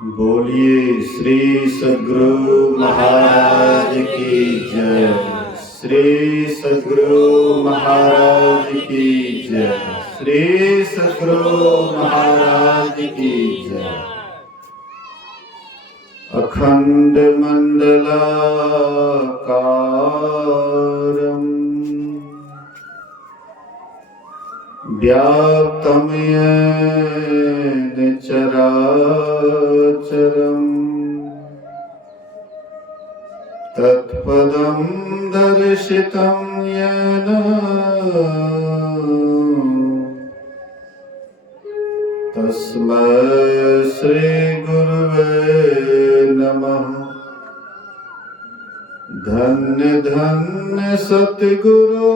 बोलिए श्री सद्गुरु महाराज की जय। श्री सद्गुरु महाराज की जय। श्री सद्गुरु महाराज की जय। अखंड मंडलाकारं व्याप्तं येन चराचरं तत्पदं दर्शितं येन तस्मै श्री गुरुवे नमः। धन्य धन्य सतगुरु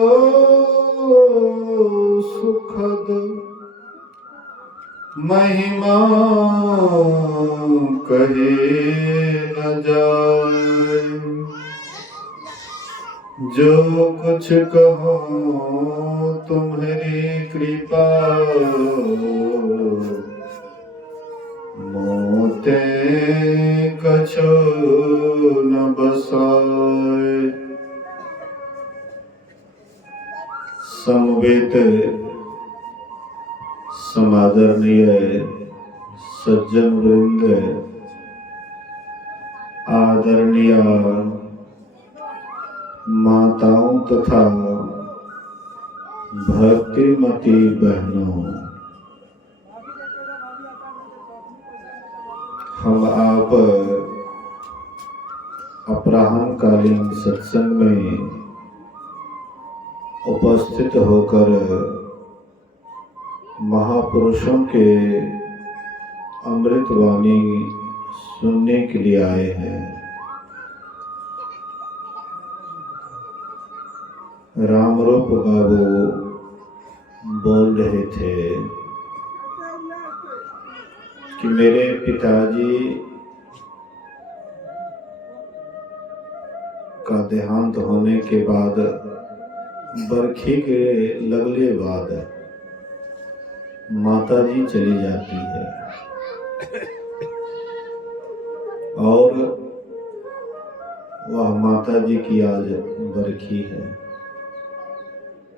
सुखद महिमा कहे न जाए। जो कुछ कहो तुम्हारी कृपा मोते कछु न बसाए। समवेत समादरणीय सज्जन वृंद, आदरणीय माताओं तथा भक्तिमती बहनों, हम आप अपराह्नकालीन सत्संग में उपस्थित होकर महापुरुषों के अमृत वाणी सुनने के लिए आए हैं। रामरूप बाबू बोल रहे थे कि मेरे पिताजी का देहांत होने के बाद बरखी के लगले बाद माताजी चली जाती है और वह माताजी की आज बरखी है,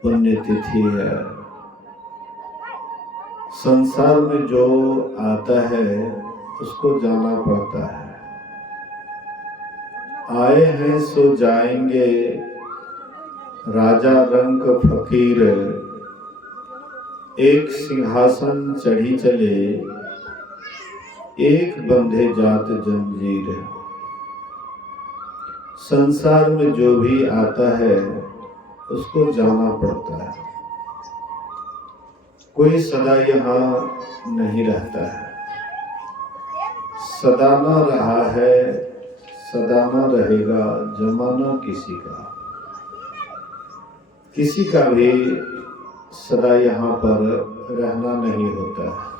पुण्यतिथि है। संसार में जो आता है उसको जाना पड़ता है। आए हैं सो जाएंगे, राजा रंग फकीर एक सिंहासन चढ़ी चले, एक बंधे जात जंजीर। संसार में जो भी आता है उसको जाना पड़ता है। कोई सदा यहाँ नहीं रहता है। सदा न रहा है, सदा न रहेगा जमाना किसी का। किसी का भी सदा यहाँ पर रहना नहीं होता है।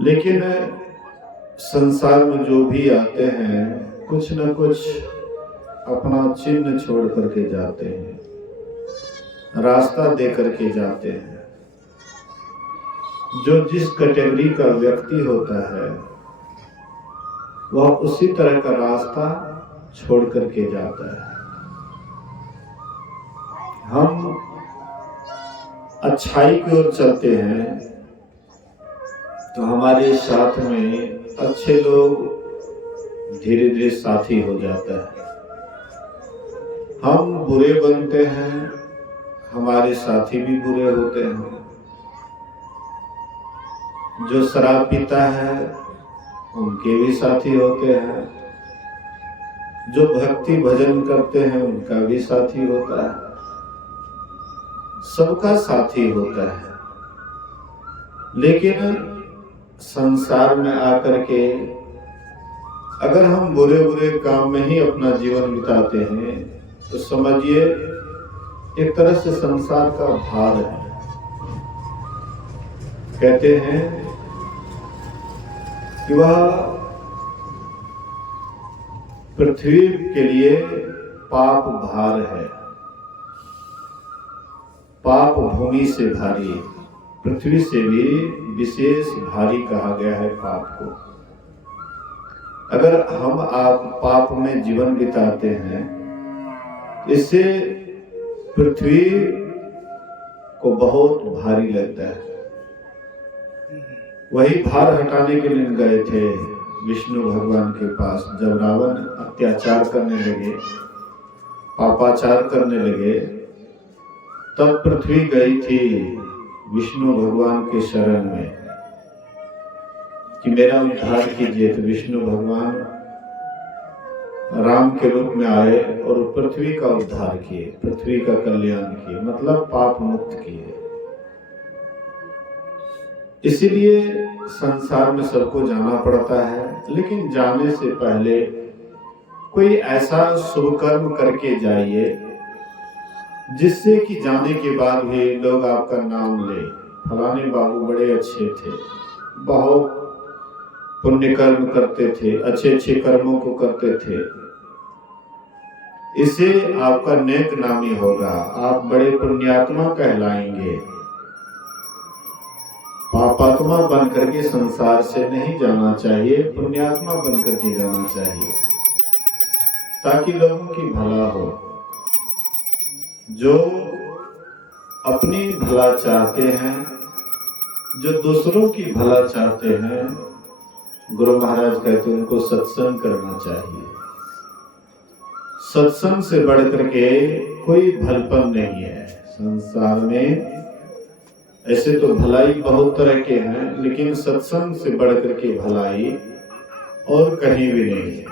लेकिन संसार में जो भी आते हैं कुछ न कुछ अपना चिन्ह छोड़ करके जाते हैं, रास्ता दे करके जाते हैं। जो जिस कैटेगरी का व्यक्ति होता है वह उसी तरह का रास्ता छोड़ करके जाता है। हम अच्छाई की ओर चलते हैं तो हमारे साथ में अच्छे लोग धीरे धीरे साथी हो जाता है। हम बुरे बनते हैं, हमारे साथी भी बुरे होते हैं। जो शराब पीता है उनके भी साथी होते हैं। जो भक्ति भजन करते हैं उनका भी साथी होता है। सबका साथी होता है। लेकिन संसार में आकर के अगर हम बुरे बुरे काम में ही अपना जीवन बिताते हैं तो समझिए एक तरह से संसार का भार है। कहते हैं कि वह पृथ्वी के लिए पाप भार है, पाप भूमि से भारी। पृथ्वी से भी विशेष भारी कहा गया है पाप को। अगर हम आप पाप में जीवन बिताते हैं, इससे पृथ्वी को बहुत भारी लगता है। वही भार हटाने के लिए गए थे विष्णु भगवान के पास। जब रावण अत्याचार करने लगे, पापाचार करने लगे, तब पृथ्वी गई थी विष्णु भगवान के शरण में कि मेरा उद्धार कीजिए। तो विष्णु भगवान राम के रूप में आए और पृथ्वी का उद्धार किए, पृथ्वी का कल्याण किए, मतलब पाप मुक्त किए। इसीलिए संसार में सबको जाना पड़ता है, लेकिन जाने से पहले कोई ऐसा शुभ कर्म करके जाइए जिससे कि जाने के बाद भी लोग आपका नाम ले, फलाने बाबू बड़े अच्छे थे, बहुत पुण्य कर्म करते थे, अच्छे अच्छे कर्मों को करते थे। इससे आपका नेक नामी होगा, आप बड़े पुण्यात्मा कहलाएंगे। पापात्मा बन करके संसार से नहीं जाना चाहिए, पुण्यात्मा बन करके जाना चाहिए, ताकि लोगों की भला हो। जो अपनी भला चाहते हैं, जो दूसरों की भला चाहते हैं, गुरु महाराज कहते हैं उनको सत्संग करना चाहिए। सत्संग से बढ़ करके कोई भलपन नहीं है संसार में। ऐसे तो भलाई बहुत तरह के हैं, लेकिन सत्संग से बढ़ करके भलाई और कहीं भी नहीं है।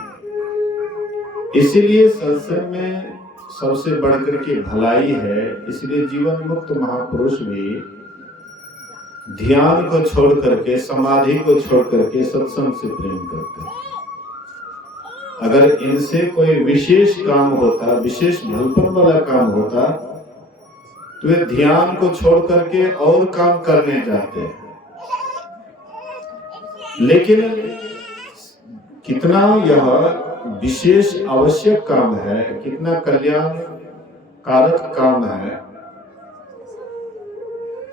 इसीलिए सत्संग में सबसे बढ़कर के भलाई है। इसलिए जीवन मुक्त महापुरुष भी ध्यान को छोड़ करके, समाधि को छोड़ करके सत्संग से प्रेम करते हैं। अगर इनसे कोई विशेष काम होता, विशेष भलपन वाला काम होता, तो वे ध्यान को छोड़ करके और काम करने जाते हैं। लेकिन कितना यह विशेष आवश्यक काम है, कितना कल्याण कारक काम है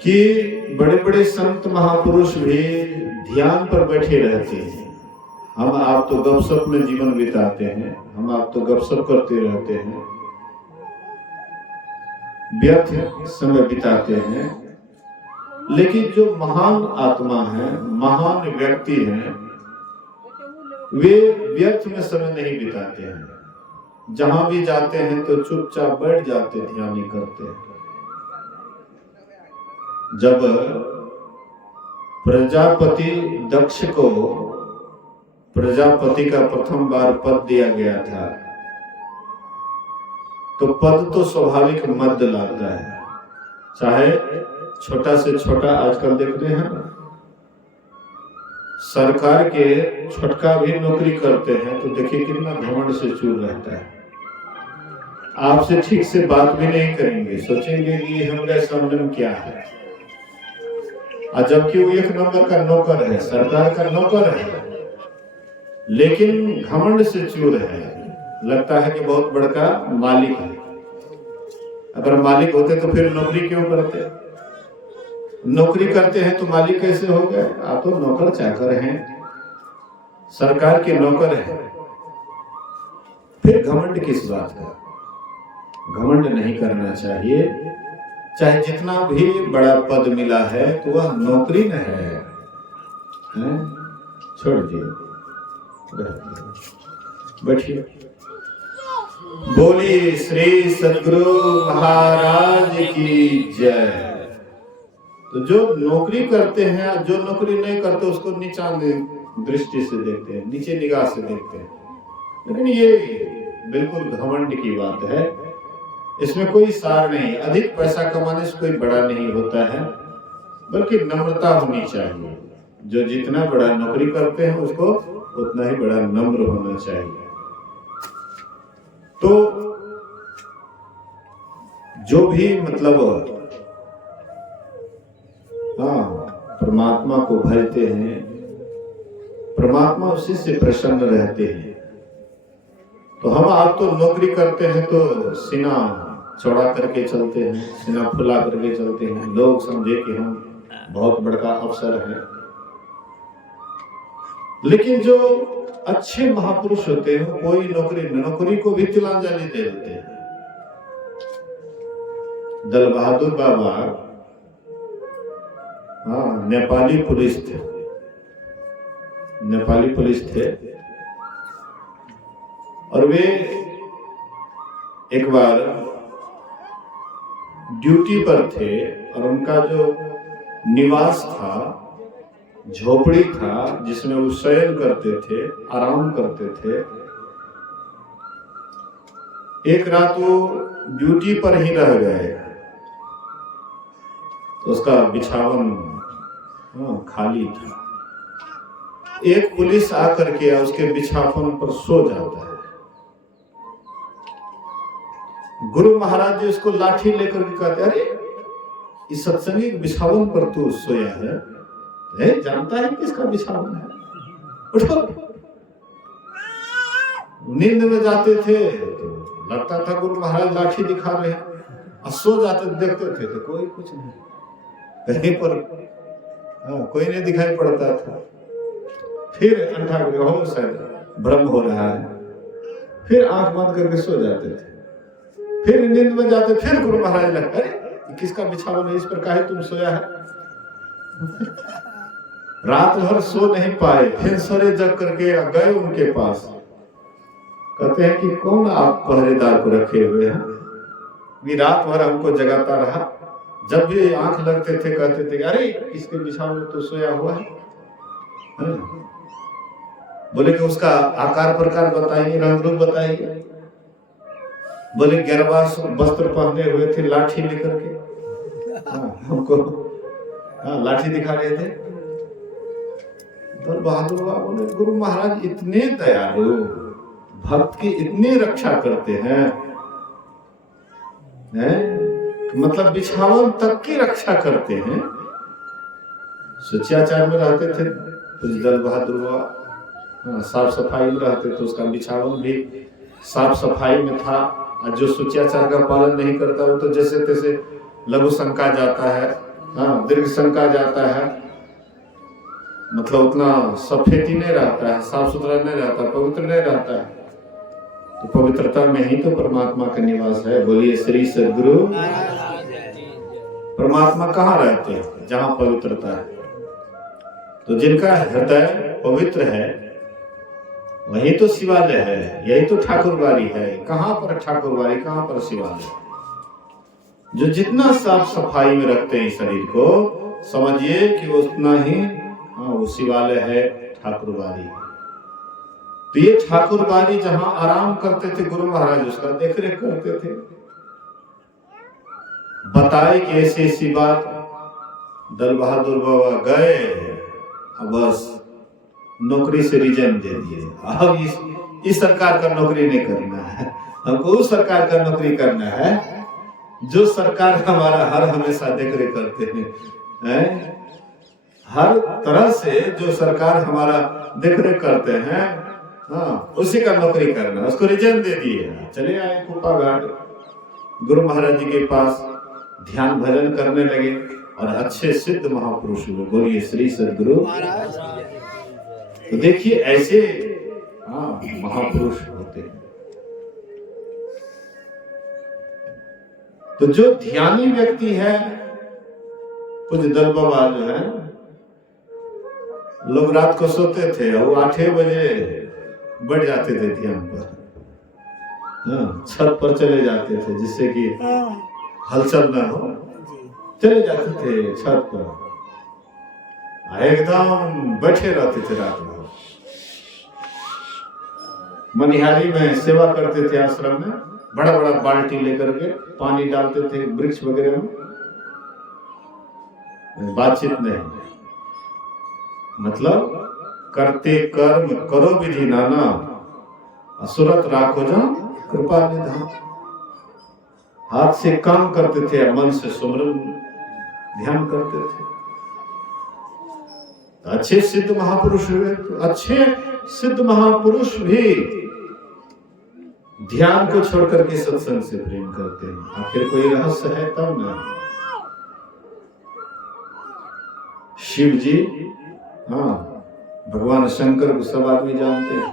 कि बड़े बड़े संत महापुरुष भी ध्यान पर बैठे रहते हैं। हम आप तो गपशप में जीवन बिताते हैं, हम आप तो गपशप करते रहते हैं, व्यर्थ समय बिताते हैं। लेकिन जो महान आत्मा है, महान व्यक्ति हैं, वे व्यर्थ में समय नहीं बिताते हैं। जहां भी जाते हैं तो चुपचाप बैठ जाते, ध्यान करते हैं। जब प्रजापति दक्ष को प्रजापति का प्रथम बार पद दिया गया था, तो पद तो स्वाभाविक मध्य लाता है। चाहे छोटा से छोटा, आजकल देखते हैं सरकार के छोटका भी नौकरी करते हैं, तो देखिए कितना घमंड से चूर रहता है। आपसे ठीक से बात भी नहीं करेंगे, सोचेंगे कि हमारे सामने में क्या है। और जबकि वो एक नंबर का नौकर है, सरकार का नौकर है, लेकिन घमंड से चूर है। लगता है कि बहुत बड़का मालिक है। अगर मालिक होते तो फिर नौकरी क्यों करते? नौकरी करते हैं तो मालिक कैसे हो गए? आप तो नौकर चाकर हैं, सरकार के नौकर हैं, फिर घमंड किस बात का? घमंड नहीं करना चाहिए। चाहे जितना भी बड़ा पद मिला है तो वह नौकरी न है, छोड़ दिए, बैठिए। बोली श्री सद्गुरु महाराज की जय। तो जो नौकरी करते हैं, जो नौकरी नहीं करते उसको नीचा दृष्टि से देखते हैं, नीचे निगाह से देखते हैं। लेकिन ये बिल्कुल घमंड की बात है, इसमें कोई सार नहीं। अधिक पैसा कमाने से कोई बड़ा नहीं होता है, बल्कि नम्रता होनी चाहिए। जो जितना बड़ा नौकरी करते हैं उसको उतना ही बड़ा नम्र होना चाहिए। तो जो भी मतलब परमात्मा को भजते हैं, परमात्मा उसी से प्रसन्न रहते हैं। तो हम आप तो नौकरी करते हैं तो सीना चौड़ा करके चलते हैं, सीना फुला करके चलते हैं, लोग समझे कि हम बहुत बड़ा अवसर है। लेकिन जो अच्छे महापुरुष होते हैं कोई नौकरी को भी तिलांजलि दे देते हैं। दल बहादुर बाबा नेपाली पुलिस थे और वे एक बार ड्यूटी पर थे और उनका जो निवास था, झोपड़ी था जिसमें वो शयन करते थे, आराम करते थे। एक रात वो ड्यूटी पर ही रह गए तो उसका बिछावन खाली था। एक पुलिस आकर के उसके बिछावन पर सो जाता है। गुरु महाराज जी उसको लाठी लेकर के कहते, अरे इस सत्संगी बिछावन पर तू सोया है, जानता है किसका बिछावन है, उठो। नींद में जाते थे तो लगता था गुरु महाराज लाठी दिखा रहे हैं, और सो जाते देखते थे तो कोई कुछ नहीं, कहीं पर कोई नहीं दिखाई पड़ता था। फिर अंधा हो शायद भ्रम हो रहा है, फिर आंख बंद करके सो जाते थे। फिर नींद में जाते, फिर गुरु महाराज लगता है किसका बिछावन है, इस पर काहे तुम सोया है। रात भर सो नहीं पाए, फिर सरे जग करके गए उनके पास। कहते हैं कि कौन आप पहरेदार को रखे हुए हैं, भी रात भर हमको जगाता रहा। जब भी आंख लगते थे कहते थे अरे किसके बिछावन में तो सोया हुआ है। बोले कि उसका आकार प्रकार बताइए, रंग रूप बताइए। बोले गिरवास वस्त्र पहने हुए थे, लाठी लेकर के हमको लाठी दिखा रहे थे। तो बहादुर बाबा बोले गुरु महाराज इतने दयालु, भक्त की इतनी रक्षा करते हैं, मतलब बिछावन तक की रक्षा करते हैं। सुचियाचार में रहते थे कुछ दल बहादुर बाबा, साफ सफाई में रहते थे, उसका बिछावन भी साफ सफाई में था। जो सुचियाचार का पालन नहीं करता वो तो जैसे तैसे लघु शंका जाता है, दीर्घ शंका जाता है, मतलब उतना सफेद ही नहीं रहता है, साफ सुथरा नहीं रहता, पवित्र नहीं रहता है। तो पवित्रता में ही तो परमात्मा का निवास है। बोलिए श्री सद्गुरु। परमात्मा कहाँ रहते हैं? जहाँ पवित्रता है। तो जिनका हृदय पवित्र है वही तो शिवालय है, यही तो ठाकुरबाड़ी है। कहाँ पर ठाकुरबाड़ी, कहाँ पर शिवालय? जो जितना साफ सफाई में रखते हैं शरीर को, समझिए कि उतना ही वो शिवालय है, ठाकुरबाड़ी। तो ये ठाकुरबाड़ी जहां आराम करते थे गुरु महाराज, उसका देख रेख करते थे। बताए कि ऐसी ऐसी बात। दल बहादुर बाबा गए, अब बस नौकरी से रिजाइन दे दिए। अब इस सरकार का नौकरी नहीं करना है, हमको उस सरकार का नौकरी करना है जो सरकार हमारा हर हमेशा देख रेख करते हैं। हर तरह से जो सरकार हमारा देख रेख करते हैं, उसी का नौकरी करना। उसको रिजाइन दे दिए, चले आए कुप्पा घाट गुरु महाराज जी के पास, ध्यान भजन करने लगे और अच्छे सिद्ध महापुरुष हुए। बोलिए श्री सद्गुरु। तो देखिए ऐसे महापुरुष होते हैं। तो जो ध्यानी व्यक्ति है, कुछ दल बाबा जो है, लोग रात को सोते थे, वो 8 बजे बढ़ जाते थे ध्यान पर, छत पर चले जाते थे जिससे कि हलचल ना हो। चले जाते थे छत पर, एकदम बैठे रहते थे रात भर। मनिहारी में सेवा करते थे आश्रम में, बड़ा बड़ा बाल्टी लेकर के पानी डालते थे वृक्ष वगैरह में। बातचीत नहीं, मतलब करते कर्म करो विधि नाना, असुरत राखो जहाँ कृपा निधान। हाथ से काम करते थे, मन से सुमरन ध्यान करते थे। अच्छे सिद्ध महापुरुष हुए। तो अच्छे सिद्ध महापुरुष भी ध्यान को छोड़कर के सत्संग से प्रेम करते हैं। आखिर कोई रहस्य है तब ना। शिव जी, हाँ, भगवान शंकर को सब आदमी जानते हैं।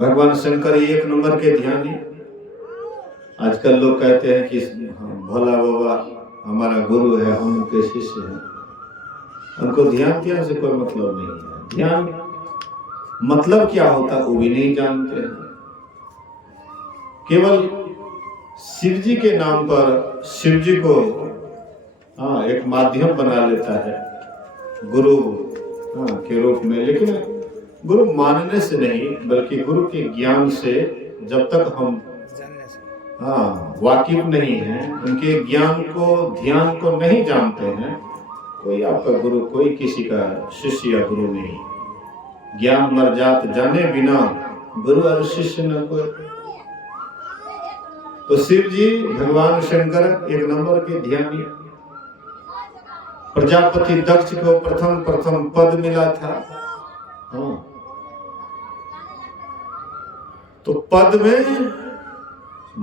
भगवान शंकर एक नंबर के ध्यानी। आजकल लोग कहते हैं कि भोला बाबा हमारा गुरु है, हम उनके शिष्य हैं। उनको ध्यान से कोई मतलब नहीं है। ध्यान मतलब क्या होता है वो भी नहीं जानते हैं। केवल शिव जी के नाम पर शिव जी को एक माध्यम बना लेता है गुरु के रूप में, लेकिन गुरु मानने से नहीं बल्कि गुरु के ज्ञान से जब तक हम वाकिफ नहीं हैं, उनके ज्ञान को ध्यान को नहीं जानते हैं, कोई आपका गुरु, कोई किसी का शिष्य या गुरु नहीं। ज्ञान मर जात जाने बिना गुरु और शिष्य न कोई। तो शिव जी भगवान शंकर एक नंबर के ध्यानी। प्रजापति दक्ष को प्रथम पद मिला था। तो पद में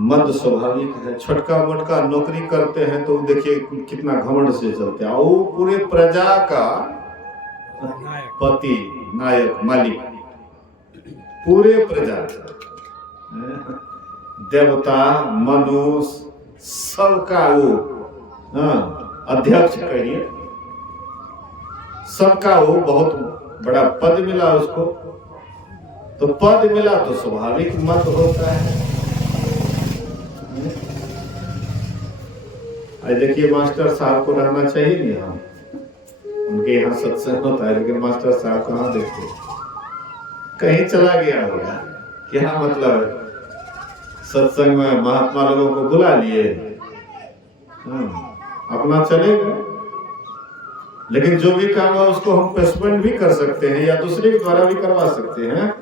मद स्वाभाविक है। छोटका मोटका नौकरी करते हैं तो देखिए कितना घमंड से चलते हैं। वो पूरे प्रजा का पति, नायक, मालिक, पूरे प्रजा, देवता, मनुष्य, सबका वो अध्यक्ष कहिए, सबका वो बहुत बड़ा पद मिला उसको। तो पद मिला तो स्वाभाविक मत होता है। देखिए मास्टर साहब को रहना चाहिए नहीं, हम उनके यहाँ सत्संग होता है, लेकिन मास्टर साहब कहाँ देखते, कहीं चला गया होगा। क्या मतलब है, सत्संग में महात्मा लोगों को बुला लिए, अपना चलेगा। लेकिन जो भी काम है उसको हम पेशमेंट भी कर सकते हैं या दूसरे के द्वारा भी करवा सकते हैं,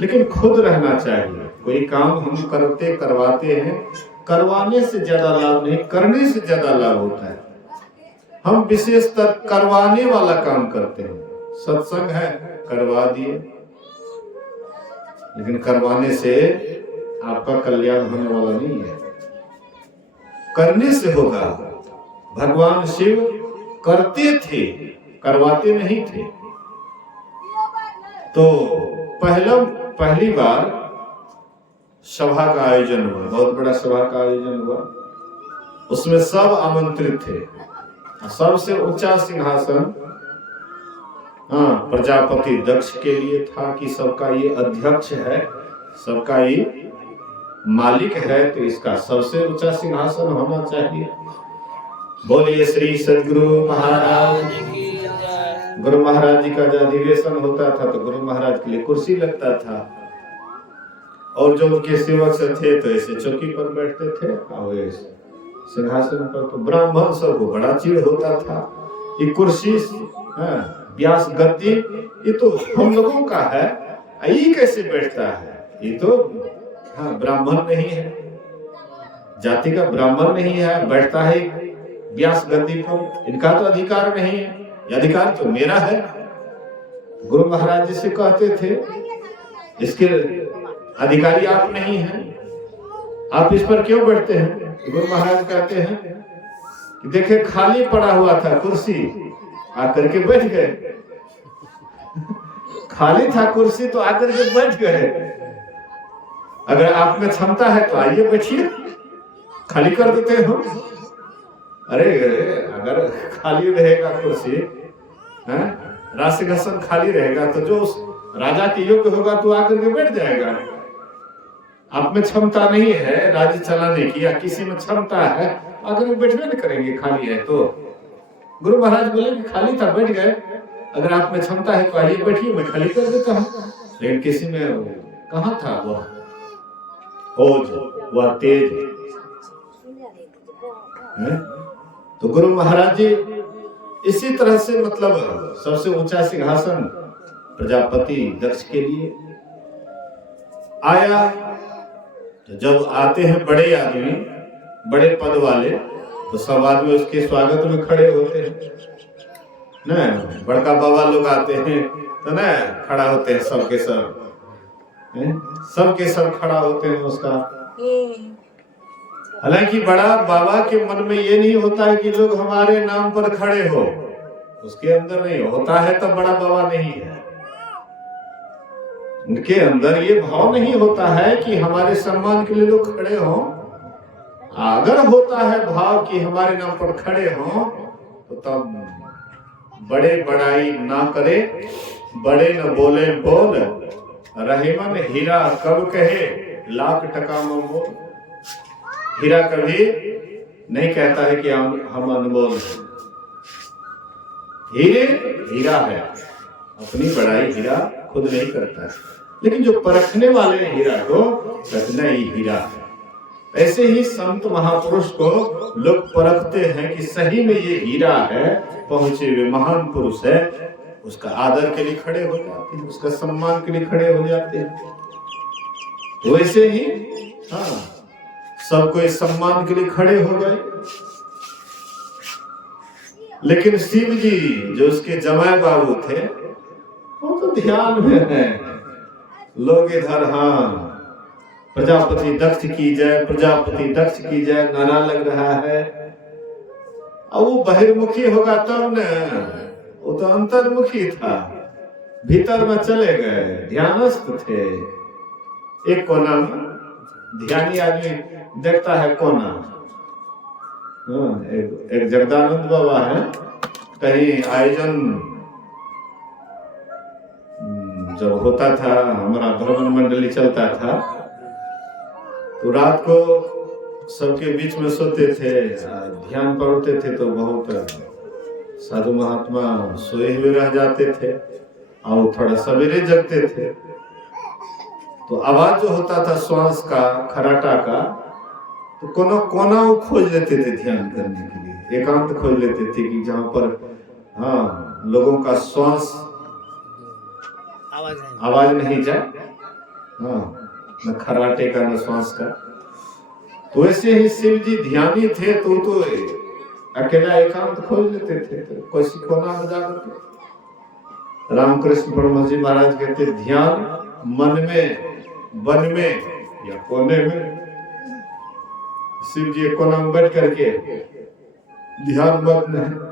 लेकिन खुद रहना चाहिए। कोई काम हम करवाते हैं, करवाने से ज्यादा लाभ नहीं, करने से ज्यादा लाभ होता है। हम विशेषतर करवाने वाला काम करते हैं। सत्संग है, करवा दिए, लेकिन करवाने से आपका कल्याण होने वाला नहीं है, करने से होगा। भगवान शिव करते थे, करवाते नहीं थे। तो पहली बार सभा का आयोजन हुआ, बहुत बड़ा सभा का आयोजन हुआ। उसमें सब आमंत्रित थे। सबसे ऊंचा सिंहासन प्रजापति दक्ष के लिए था कि सबका ये अध्यक्ष है, सबका ये मालिक है, तो इसका सबसे ऊंचा सिंहासन होना चाहिए। बोलिए श्री सदगुरु महाराज की। गुरु महाराज जी का जब अधिवेशन होता था तो गुरु महाराज के लिए कुर्सी लगता था, और जो उनके सेवक से थे तो ऐसे चौकी पर बैठते थे, और सिंहासन पर। तो ब्राह्मण सबको बड़ा चिढ़ होता था, ये कुर्सी, व्यास गद्दी, ये तो हम लोगों का है, ये कैसे बैठता है? ये तो ब्राह्मण नहीं है, जाति का ब्राह्मण नहीं है, बैठता है व्यास गद्दी पर, इनका तो अधिकार नहीं है, ये अधिकार तो मेरा है। गुरु महाराज जी से कहते थे, इसके अधिकारी आप नहीं हैं, आप इस पर क्यों बैठते हैं? गुरु महाराज कहते हैं कि देखे खाली पड़ा हुआ था कुर्सी, आकर के बैठ गए। खाली था कुर्सी तो आकर के बैठ गए। अगर आप में क्षमता है तो आइए बैठिए, खाली कर देते हो। अरे अगर खाली रहेगा कुर्सी, राजसिंहासन खाली रहेगा, तो जो राजा के योग्य होगा तो आकर के बैठ जाएगा। आप में क्षमता नहीं है राज्य चलाने की, या किसी में क्षमता है, अगर बैठवे नहीं करेंगे खाली है तो। गुरु महाराज बोले कि खाली था, बैठ गए, अगर आप में क्षमता है तो आइए बैठिए, मैं खाली कर देता हूँ। लेकिन किसी में कहाँ था वह ओज, वह तेज। तो गुरु महाराज जी इसी तरह से, मतलब सबसे ऊंचा सिंहासन प्रजापति दक्ष के लिए आया। तो जब आते हैं बड़े आदमी, बड़े पद वाले, तो सब आदमी उसके स्वागत में खड़े होते हैं ना। बड़का बाबा लोग आते हैं तो ना खड़ा होते हैं, सबके सब खड़ा होते हैं उसका। हालांकि बड़ा बाबा के मन में ये नहीं होता है कि लोग हमारे नाम पर खड़े हो, उसके अंदर नहीं होता है तो बड़ा बाबा नहीं है। उनके अंदर ये भाव नहीं होता है कि हमारे सम्मान के लिए लोग खड़े हों। अगर होता है भाव कि हमारे नाम पर खड़े हों तो तब बड़े बड़ाई ना करे, बड़े न बोले बोल, रहीमन हीरा कब कहे लाख टका मोल। हीरा कभी नहीं कहता है कि हम अनमोल हैं। हीरे हीरा है, अपनी बड़ाई हीरा खुद नहीं करता है, लेकिन जो परखने वाले हैं हीरा को रखना ही हीरा है। ऐसे ही संत महापुरुष को लोग परखते हैं कि सही में ये हीरा है, पहुंचे हुए महान पुरुष है, उसका आदर के लिए खड़े हो जाते हैं, उसका सम्मान के लिए खड़े हो जाते हैं। तो वैसे ही सबको इस सम्मान के लिए खड़े हो गए। लेकिन शिव जी जो उसके जमाए बाबू थे वो तो ध्यान में है। लोग इधर प्रजापति दक्ष की जय, प्रजापति दक्ष की जय नारा लग रहा है। अब वो बहिर्मुखी होगा तब न, वो तो अंतर्मुखी था, भीतर में चले गए, ध्यानस्थ थे। एक कोना में ध्यानी आदमी देखता है कोना। एक जगदानंद बाबा है, कहीं आयोजन जब होता था, हमारा भ्रमण मंडली चलता था, तो रात को सबके बीच में सोते थे, ध्यान पढ़ते थे, तो बहुत साधु महात्मा सोए हुए रह जाते थे और थोड़ा सवेरे जगते थे। तो आवाज जो होता था श्वास का, खराटा का, तो कोना वो खोज लेते थे ध्यान करने के लिए, एकांत खोज लेते थे कि जहां पर लोगों का श्वास आवाज नहीं जाए, न खराटे का न श्वास का। तो वैसे ही शिव जी ध्यानी थे, तो अकेला एकांत खोज लेते थे, तो कोई कोना में जाकर के। रामकृष्ण परमहंस जी महाराज कहते ध्यान मन में, वन में या कोने में। शिव जी एक कोना में बैठ करके ध्यान मग्न है।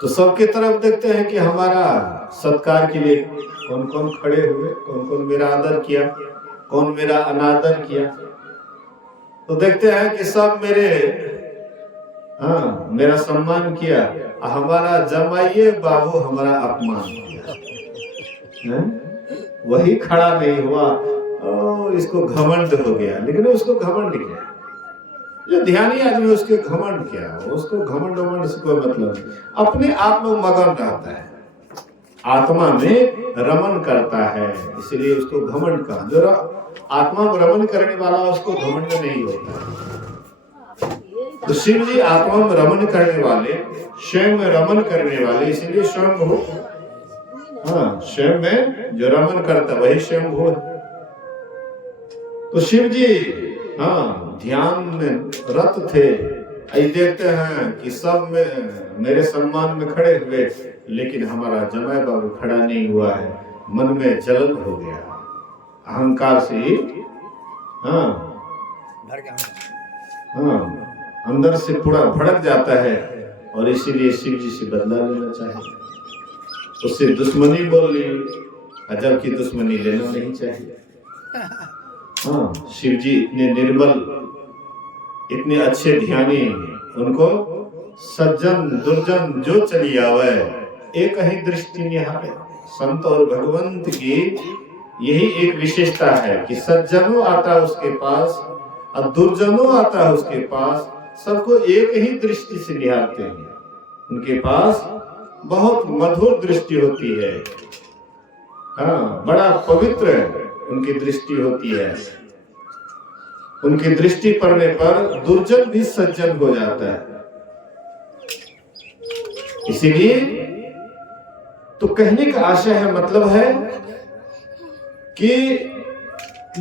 तो सबके तरफ देखते हैं कि हमारा सत्कार के लिए कौन कौन खड़े हुए, कौन कौन मेरा आदर किया, कौन मेरा अनादर किया। तो देखते हैं कि सब मेरा सम्मान किया, हमारा जमाइए बाबू हमारा अपमान किया। वही खड़ा नहीं हुआ, इसको घमंड हो गया, लेकिन उसको घमंड किया। जो ध्यानी आदमी उसके घमंड क्या, उसको घमंड वमंड से कोई मतलब नहीं। अपने आप में मगन रहता है, आत्मा में रमन करता है, इसलिए उसको घमंड कहा। जो आत्मा में रमन करने वाला उसको घमंड नहीं होता। तो शिव जी आत्मा में रमन करने वाले, स्वयं में रमन करने वाले, इसीलिए स्वयं भू। स्वयं में जो रमन करता वही स्वयं भू है। तो शिव जी ध्यान में रत थे। देखते हैं कि सब में मेरे सम्मान में खड़े हुए, लेकिन हमारा जमाई बाबू खड़ा नहीं हुआ है। मन में जलन हो गया, अहंकार से ही अंदर से पूरा भड़क जाता है, और इसीलिए शिव जी से बदला लेना चाहिए। उससे दुश्मनी बोल ली, अजब की दुश्मनी लेना नहीं चाहिए। शिव जी इतने निर्मल, इतने अच्छे ध्यानी, उनको सज्जन दुर्जन जो चली आवे एक ही दृष्टि निहारे। संत और भगवंत की यही एक विशेषता है कि सज्जनों आता उसके पास और दुर्जनों आता है उसके पास, सबको एक ही दृष्टि से निहारते हैं। उनके पास बहुत मधुर दृष्टि होती है, बड़ा पवित्र उनकी दृष्टि होती है। उनकी दृष्टि पड़ने पर दुर्जन भी सज्जन हो जाता है। इसीलिए तो कहने का आशय है, मतलब है कि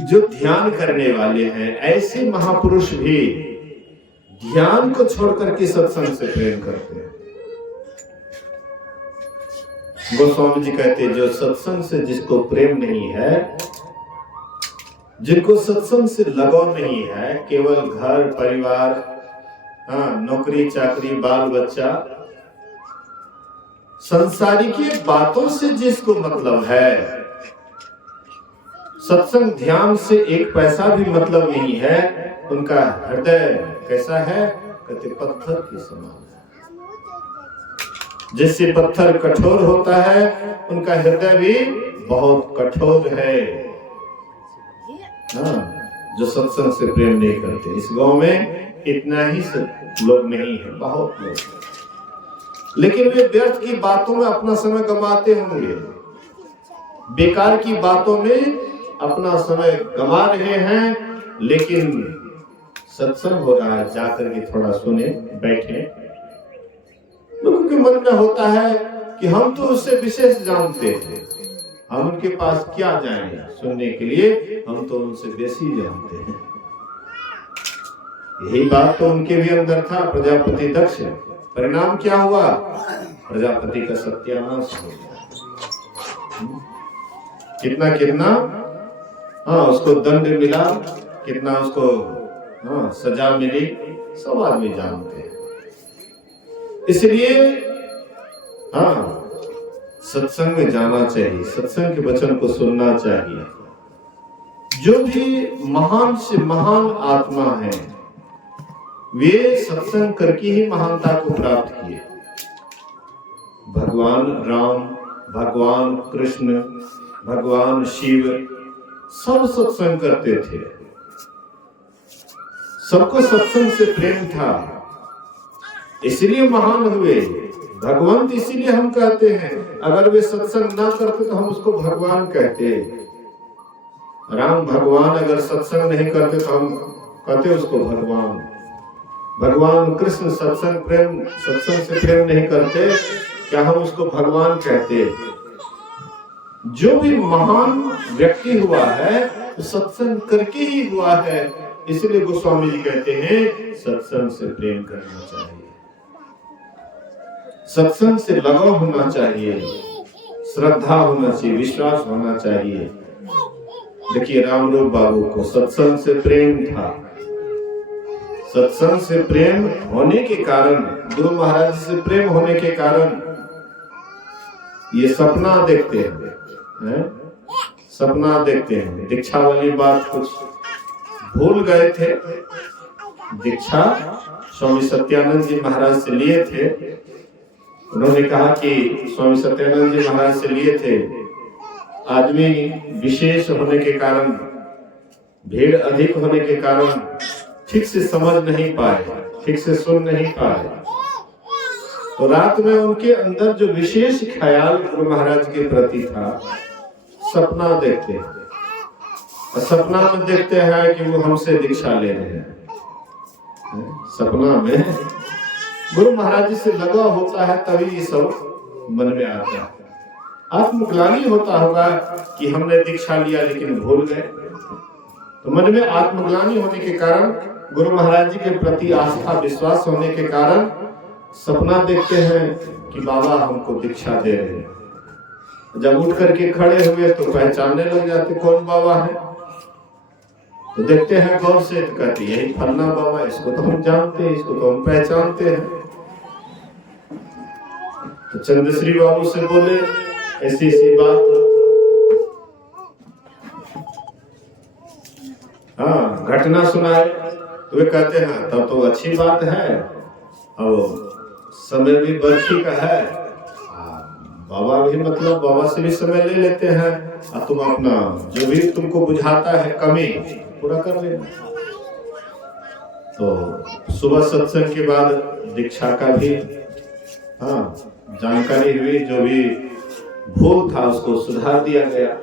जो ध्यान करने वाले हैं, ऐसे महापुरुष भी ध्यान को छोड़कर के सत्संग से प्रेम करते हैं। गोस्वामी जी कहते हैं, जो सत्संग से जिसको प्रेम नहीं है, जिनको सत्संग से लगाव नहीं है, केवल घर परिवार हाँ, नौकरी चाकरी बाल बच्चा, संसारी की बातों से जिसको मतलब है, सत्संग ध्यान से एक पैसा भी मतलब नहीं है, उनका हृदय कैसा है? कहते पत्थर के समान है। जैसे पत्थर कठोर होता है, उनका हृदय भी बहुत कठोर है। हाँ, जो सत्संग से प्रेम नहीं करते। इस गांव में इतना ही लोग नहीं है, बहुत लोग, लेकिन वे व्यर्थ की बातों में अपना समय गंवाते होंगे, बेकार की बातों में अपना समय गंवा रहे हैं। लेकिन सत्संग हो रहा है, जाकर के थोड़ा सुने, बैठे। लोगों के मन में होता है कि हम तो उससे विशेष जानते हैं, हम उनके पास क्या जाएं सुनने के लिए, हम तो उनसे बेसी जानते हैं। यही बात तो उनके भी अंदर था, प्रजापति दक्ष। परिणाम क्या हुआ? प्रजापति का सत्यानाश हो गया। कितना कितना हाँ, उसको दंड मिला, कितना उसको हाँ सजा मिली, सब आदमी जानते हैं। इसलिए हाँ, सत्संग में जाना चाहिए, सत्संग के वचन को सुनना चाहिए। जो भी महान से महान आत्मा है, वे सत्संग करके ही महानता को प्राप्त किए। भगवान राम, भगवान कृष्ण, भगवान शिव सब सत्संग करते थे, सबको सत्संग से प्रेम था, इसलिए महान हुए। भगवंत इसीलिए हम कहते हैं, अगर वे सत्संग ना करते तो हम उसको भगवान कहते। राम भगवान अगर सत्संग नहीं करते तो हम कहते उसको भगवान। भगवान कृष्ण सत्संग से प्रेम नहीं करते, क्या हम उसको भगवान कहते? जो भी महान व्यक्ति हुआ है तो सत्संग करके ही हुआ है। इसलिए गोस्वामी जी कहते हैं सत्संग से प्रेम करना चाहिए, सत्संग से लगाव होना चाहिए, श्रद्धा होना चाहिए, विश्वास होना चाहिए। देखिए रामरूप बाबू को सत्संग से प्रेम था। सत्संग से प्रेम होने के कारण, गुरु महाराज से प्रेम होने के कारण ये सपना देखते हैं, सपना देखते हैं। दीक्षा वाली बात कुछ भूल गए थे। दीक्षा स्वामी सत्यानंद जी महाराज से लिए थे। उन्होंने कहा कि स्वामी सत्यानंद जी महाराज से लिए थे, आदमी विशेष होने के कारण, भीड़ अधिक होने के कारण ठीक से समझ नहीं पाए, ठीक से सुन नहीं पाए। तो रात में उनके अंदर जो विशेष ख्याल गुरु महाराज के प्रति था, सपना देखते हैं, और सपना में देखते हैं कि वो हमसे दीक्षा ले रहे हैं। सपना में गुरु महाराज जी से लगा होता है, तभी ये सब मन में आता है। आत्मग्लानि होता होगा कि हमने दीक्षा लिया लेकिन भूल गए। तो मन में आत्मग्लानि होने के कारण, गुरु महाराज जी के प्रति आस्था विश्वास होने के कारण सपना देखते हैं कि बाबा हमको दीक्षा दे रहे हैं। जब उठ करके खड़े हुए तो पहचानने लग जाते कौन बाबा है। तो देखते हैं गौर से, तो कहते यही फलना बाबा, इसको तो हम जानते हैं, इसको तो हम पहचानते हैं। तो चंद्रश्री बाबू से बोले ऐसी सी बात, हाँ घटना सुनाए। तो वे कहते हैं तब तो अच्छी बात है, और समय भी बरखी का है, बाबा भी मतलब बाबा से भी समय ले लेते हैं, और तुम अपना जो भी तुमको बुझाता है कमी पूरा कर लेना। तो सुबह सत्संग के बाद दीक्षा का भी हाँ जानकारी हुई, जो भी भूल था उसको सुधार दिया गया।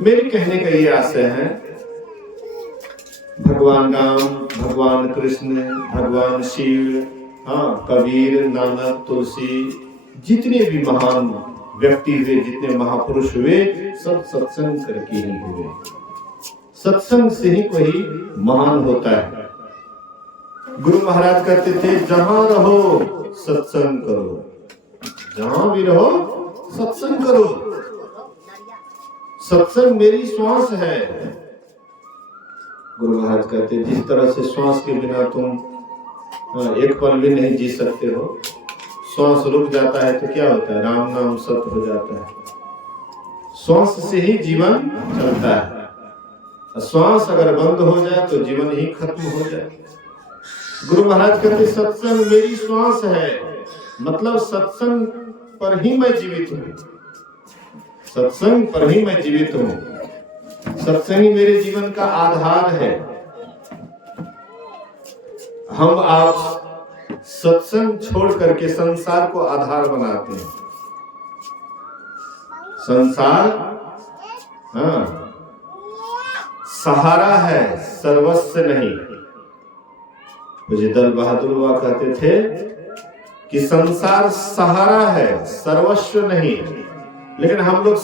मेरे कहने का ये आशय है, भगवान राम, भगवान कृष्ण, भगवान शिव, हाँ कबीर, नानक, तुलसी, जितने भी महान व्यक्ति हुए, जितने महापुरुष हुए, सब सत्संग करके ही हुए। सत्संग से ही कोई महान होता है। गुरु महाराज कहते थे जहां रहो सत्संग करो, जहां भी रहो सत्संग करो। सत्संग मेरी श्वास है। गुरु महाराज कहते जिस तरह से श्वास के बिना तुम एक पल भी नहीं जी सकते हो, श्वास रुक जाता है तो क्या होता है, राम नाम सत्य हो जाता है। श्वास से ही जीवन चलता है, श्वास अगर बंद हो जाए तो जीवन ही खत्म हो जाए। गुरु महाराज कहते सत्संग मेरी श्वास है, मतलब सत्संग पर ही मैं जीवित हूँ, सत्संग पर ही मैं जीवित हूँ, सत्संग ही मेरे जीवन का आधार है। हम आप सत्संग छोड़ करके संसार को आधार बनाते हैं। संसार सहारा है, सर्वस्व नहीं। विजयदल बहादुर हुआ कहते थे कि संसार सहारा है, सर्वस्व नहीं। लेकिन हम लोग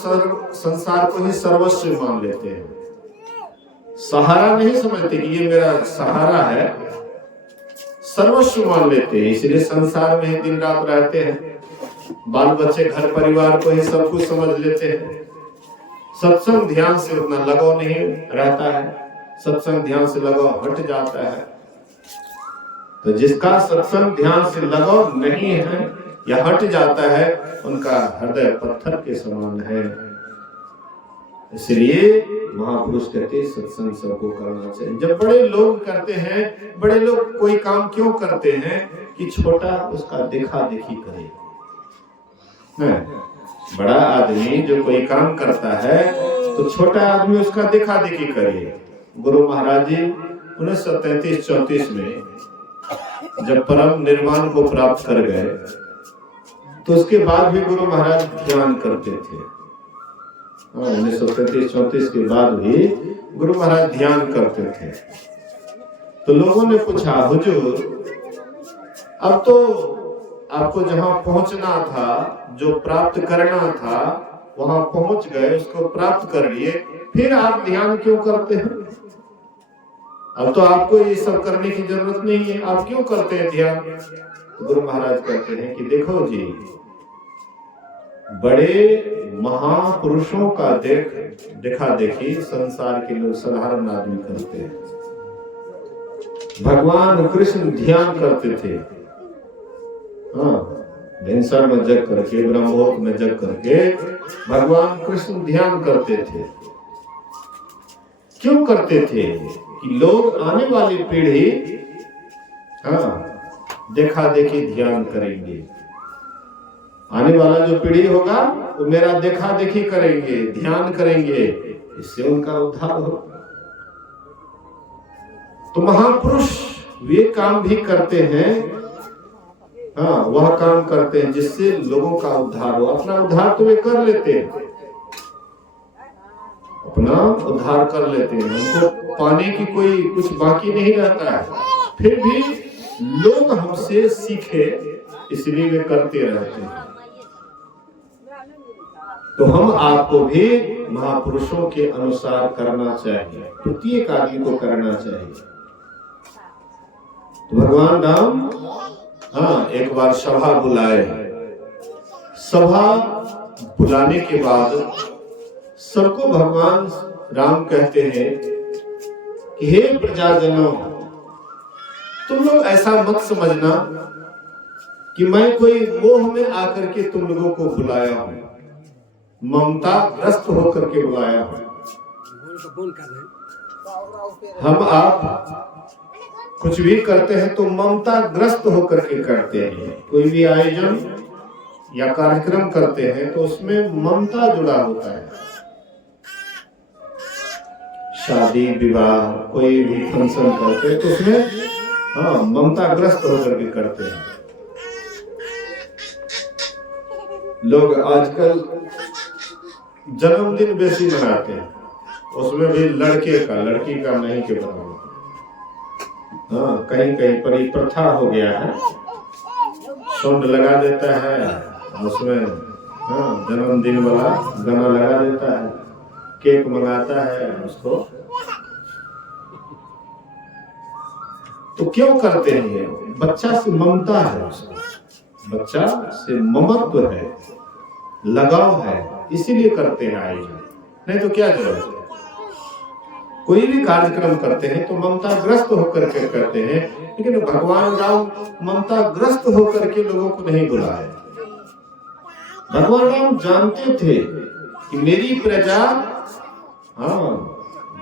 संसार को ही सर्वस्व मान लेते हैं, सहारा नहीं समझते कि ये मेरा सहारा है, सर्वस्व मान लेते हैं। इसलिए संसार में ही दिन रात रहते हैं, बाल बच्चे घर परिवार को ही सब कुछ समझ लेते हैं। सत्संग ध्यान से उतना लगाव नहीं रहता है, सत्संग ध्यान से लगाव हट जाता है। तो जिसका सत्संग ध्यान से लगाव नहीं है या हट जाता है, उनका हृदय पत्थर के समान है। इसलिए महापुरुष कहते सत्संग सबको करना चाहिए। जब बड़े लोग करते हैं, बड़े लोग कोई काम क्यों करते हैं कि छोटा उसका देखा देखी करे। बड़ा आदमी जो कोई काम करता है तो छोटा आदमी उसका देखा देखी करे। गुरु महाराज जी 1933-34 में जब परम निर्वाण को प्राप्त कर गए तो उसके बाद भी गुरु महाराज ध्यान करते थे। 1933-34 के बाद भी गुरु महाराज ध्यान करते थे। तो लोगों ने पूछा, हुजूर अब तो आपको जहां पहुंचना था, जो प्राप्त करना था वहां पहुंच गए, उसको प्राप्त कर लिए, फिर आप ध्यान क्यों करते हैं? अब तो आपको ये सब करने की जरूरत नहीं है, आप क्यों करते हैं ध्यान? तो गुरु महाराज कहते हैं कि देखो जी, बड़े महापुरुषों का देखा देखी संसार के लोग साधारण आदमी करते हैं। भगवान कृष्ण ध्यान करते थे, भिनसर में जग करके, ब्रह्मोत्त में जग करके भगवान कृष्ण ध्यान करते थे। क्यों करते थे? कि लोग, आने वाली पीढ़ी देखा देखी ध्यान करेंगे। आने वाला जो पीढ़ी होगा वो मेरा देखा देखी करेंगे, ध्यान करेंगे, इससे उनका उद्धार हो। तो महापुरुष वे काम भी करते हैं, वह काम करते हैं जिससे लोगों का उद्धार हो। अपना उद्धार तो वे कर लेते हैं, अपना उद्धार कर लेते हैं, उनको पाने की कोई कुछ बाकी नहीं रहता है। फिर भी लोग हमसे सीखे, इसलिए वे करते रहते हैं। तो हम आपको भी महापुरुषों के अनुसार करना चाहिए, प्रत्येक आदमी को करना चाहिए। तो भगवान राम एक बार सभा बुलाए। सभा बुलाने के बाद सबको भगवान राम कहते हैं कि हे प्रजाजनों, तुम लोग ऐसा मत समझना कि मैं कोई मोह में आकर के तुम लोगों को बुलाया हूं, ममता ग्रस्त होकर के बुलाया हूं। हम आप कुछ भी करते हैं तो ममता ग्रस्त होकर के करते हैं। कोई भी आयोजन या कार्यक्रम करते हैं तो उसमें ममता जुड़ा होता है। शादी विवाह कोई भी फंक्शन करते हैं तो उसमें ममता ग्रस्त होकर के करते हैं। लोग आजकल जन्मदिन बेसी मनाते हैं, उसमें भी लड़के का लड़की का नहीं के बराबर। कहीं कहीं पर ये प्रथा हो गया है, सुंड लगा देता है, उसमें जन्मदिन वाला गाना लगा देता है, केक मंगाता है उसको। तो क्यों करते हैं ये? बच्चा से ममता है, उसको बच्चा से ममत्व है, लगाव है, इसीलिए करते हैं आयोजन, नहीं तो क्या जरूरत है। कोई भी कार्यक्रम करते हैं तो ममता ग्रस्त होकर के करते हैं, लेकिन भगवान राम ममता ग्रस्त होकर के लोगों को नहीं बुलाए। भगवान राम जानते थे कि मेरी प्रजा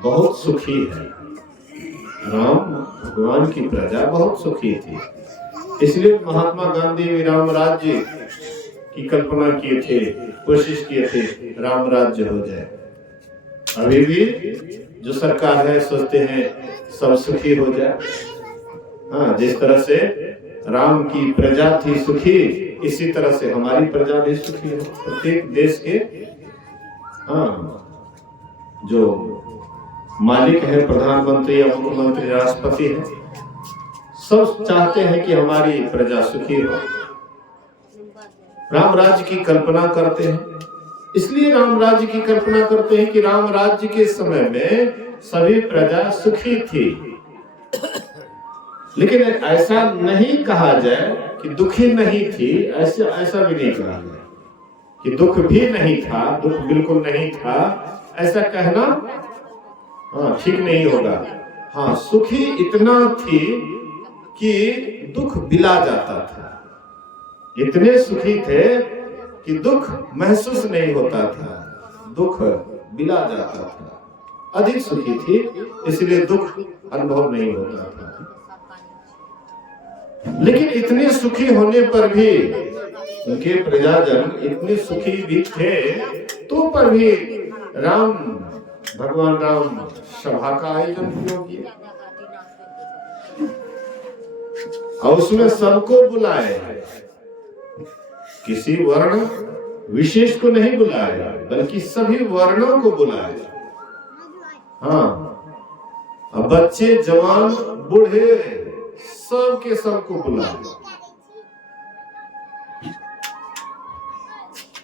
बहुत सुखी है। राम भगवान की प्रजा बहुत सुखी थी, इसलिए महात्मा गांधी भी राम राज्य की कल्पना किए थे, कोशिश किए थे राम राज्य हो जाए। अभी भी जो सरकार है सोचते हैं सब सुखी हो जाए। जिस तरह से राम की प्रजा थी सुखी, इसी तरह से हमारी प्रजा भी सुखी हो। प्रत्येक देश के जो मालिक है, प्रधानमंत्री या मुख्यमंत्री, राष्ट्रपति है, सब चाहते हैं कि हमारी प्रजा सुखी हो। राम राज्य की कल्पना करते हैं, इसलिए राम राज्य की कल्पना करते हैं कि राम राज्य के समय में सभी प्रजा सुखी थी। लेकिन ऐसा नहीं कहा जाए कि दुखी नहीं थी, ऐसा भी नहीं कहा जाए कि दुख भी नहीं था, दुख बिल्कुल नहीं था, ऐसा कहना ठीक नहीं होगा। सुखी इतना थी कि दुख बिला जाता था। इतने सुखी थे कि दुख महसूस नहीं होता था, दुख बिला जाता था। अधिक सुखी थी, इसलिए दुख अनुभव नहीं होता था। लेकिन इतने सुखी होने पर भी उनके प्रजाजन इतने सुखी भी थे, तो पर भी भगवान राम सभा का आयोजन क्यों किया और उसमें सबको बुलाए, किसी वर्ण विशेष को नहीं बुलाया, बल्कि सभी वर्णों को बुलाया। अब बच्चे, जवान, बूढ़े, सबके सबको बुलाया,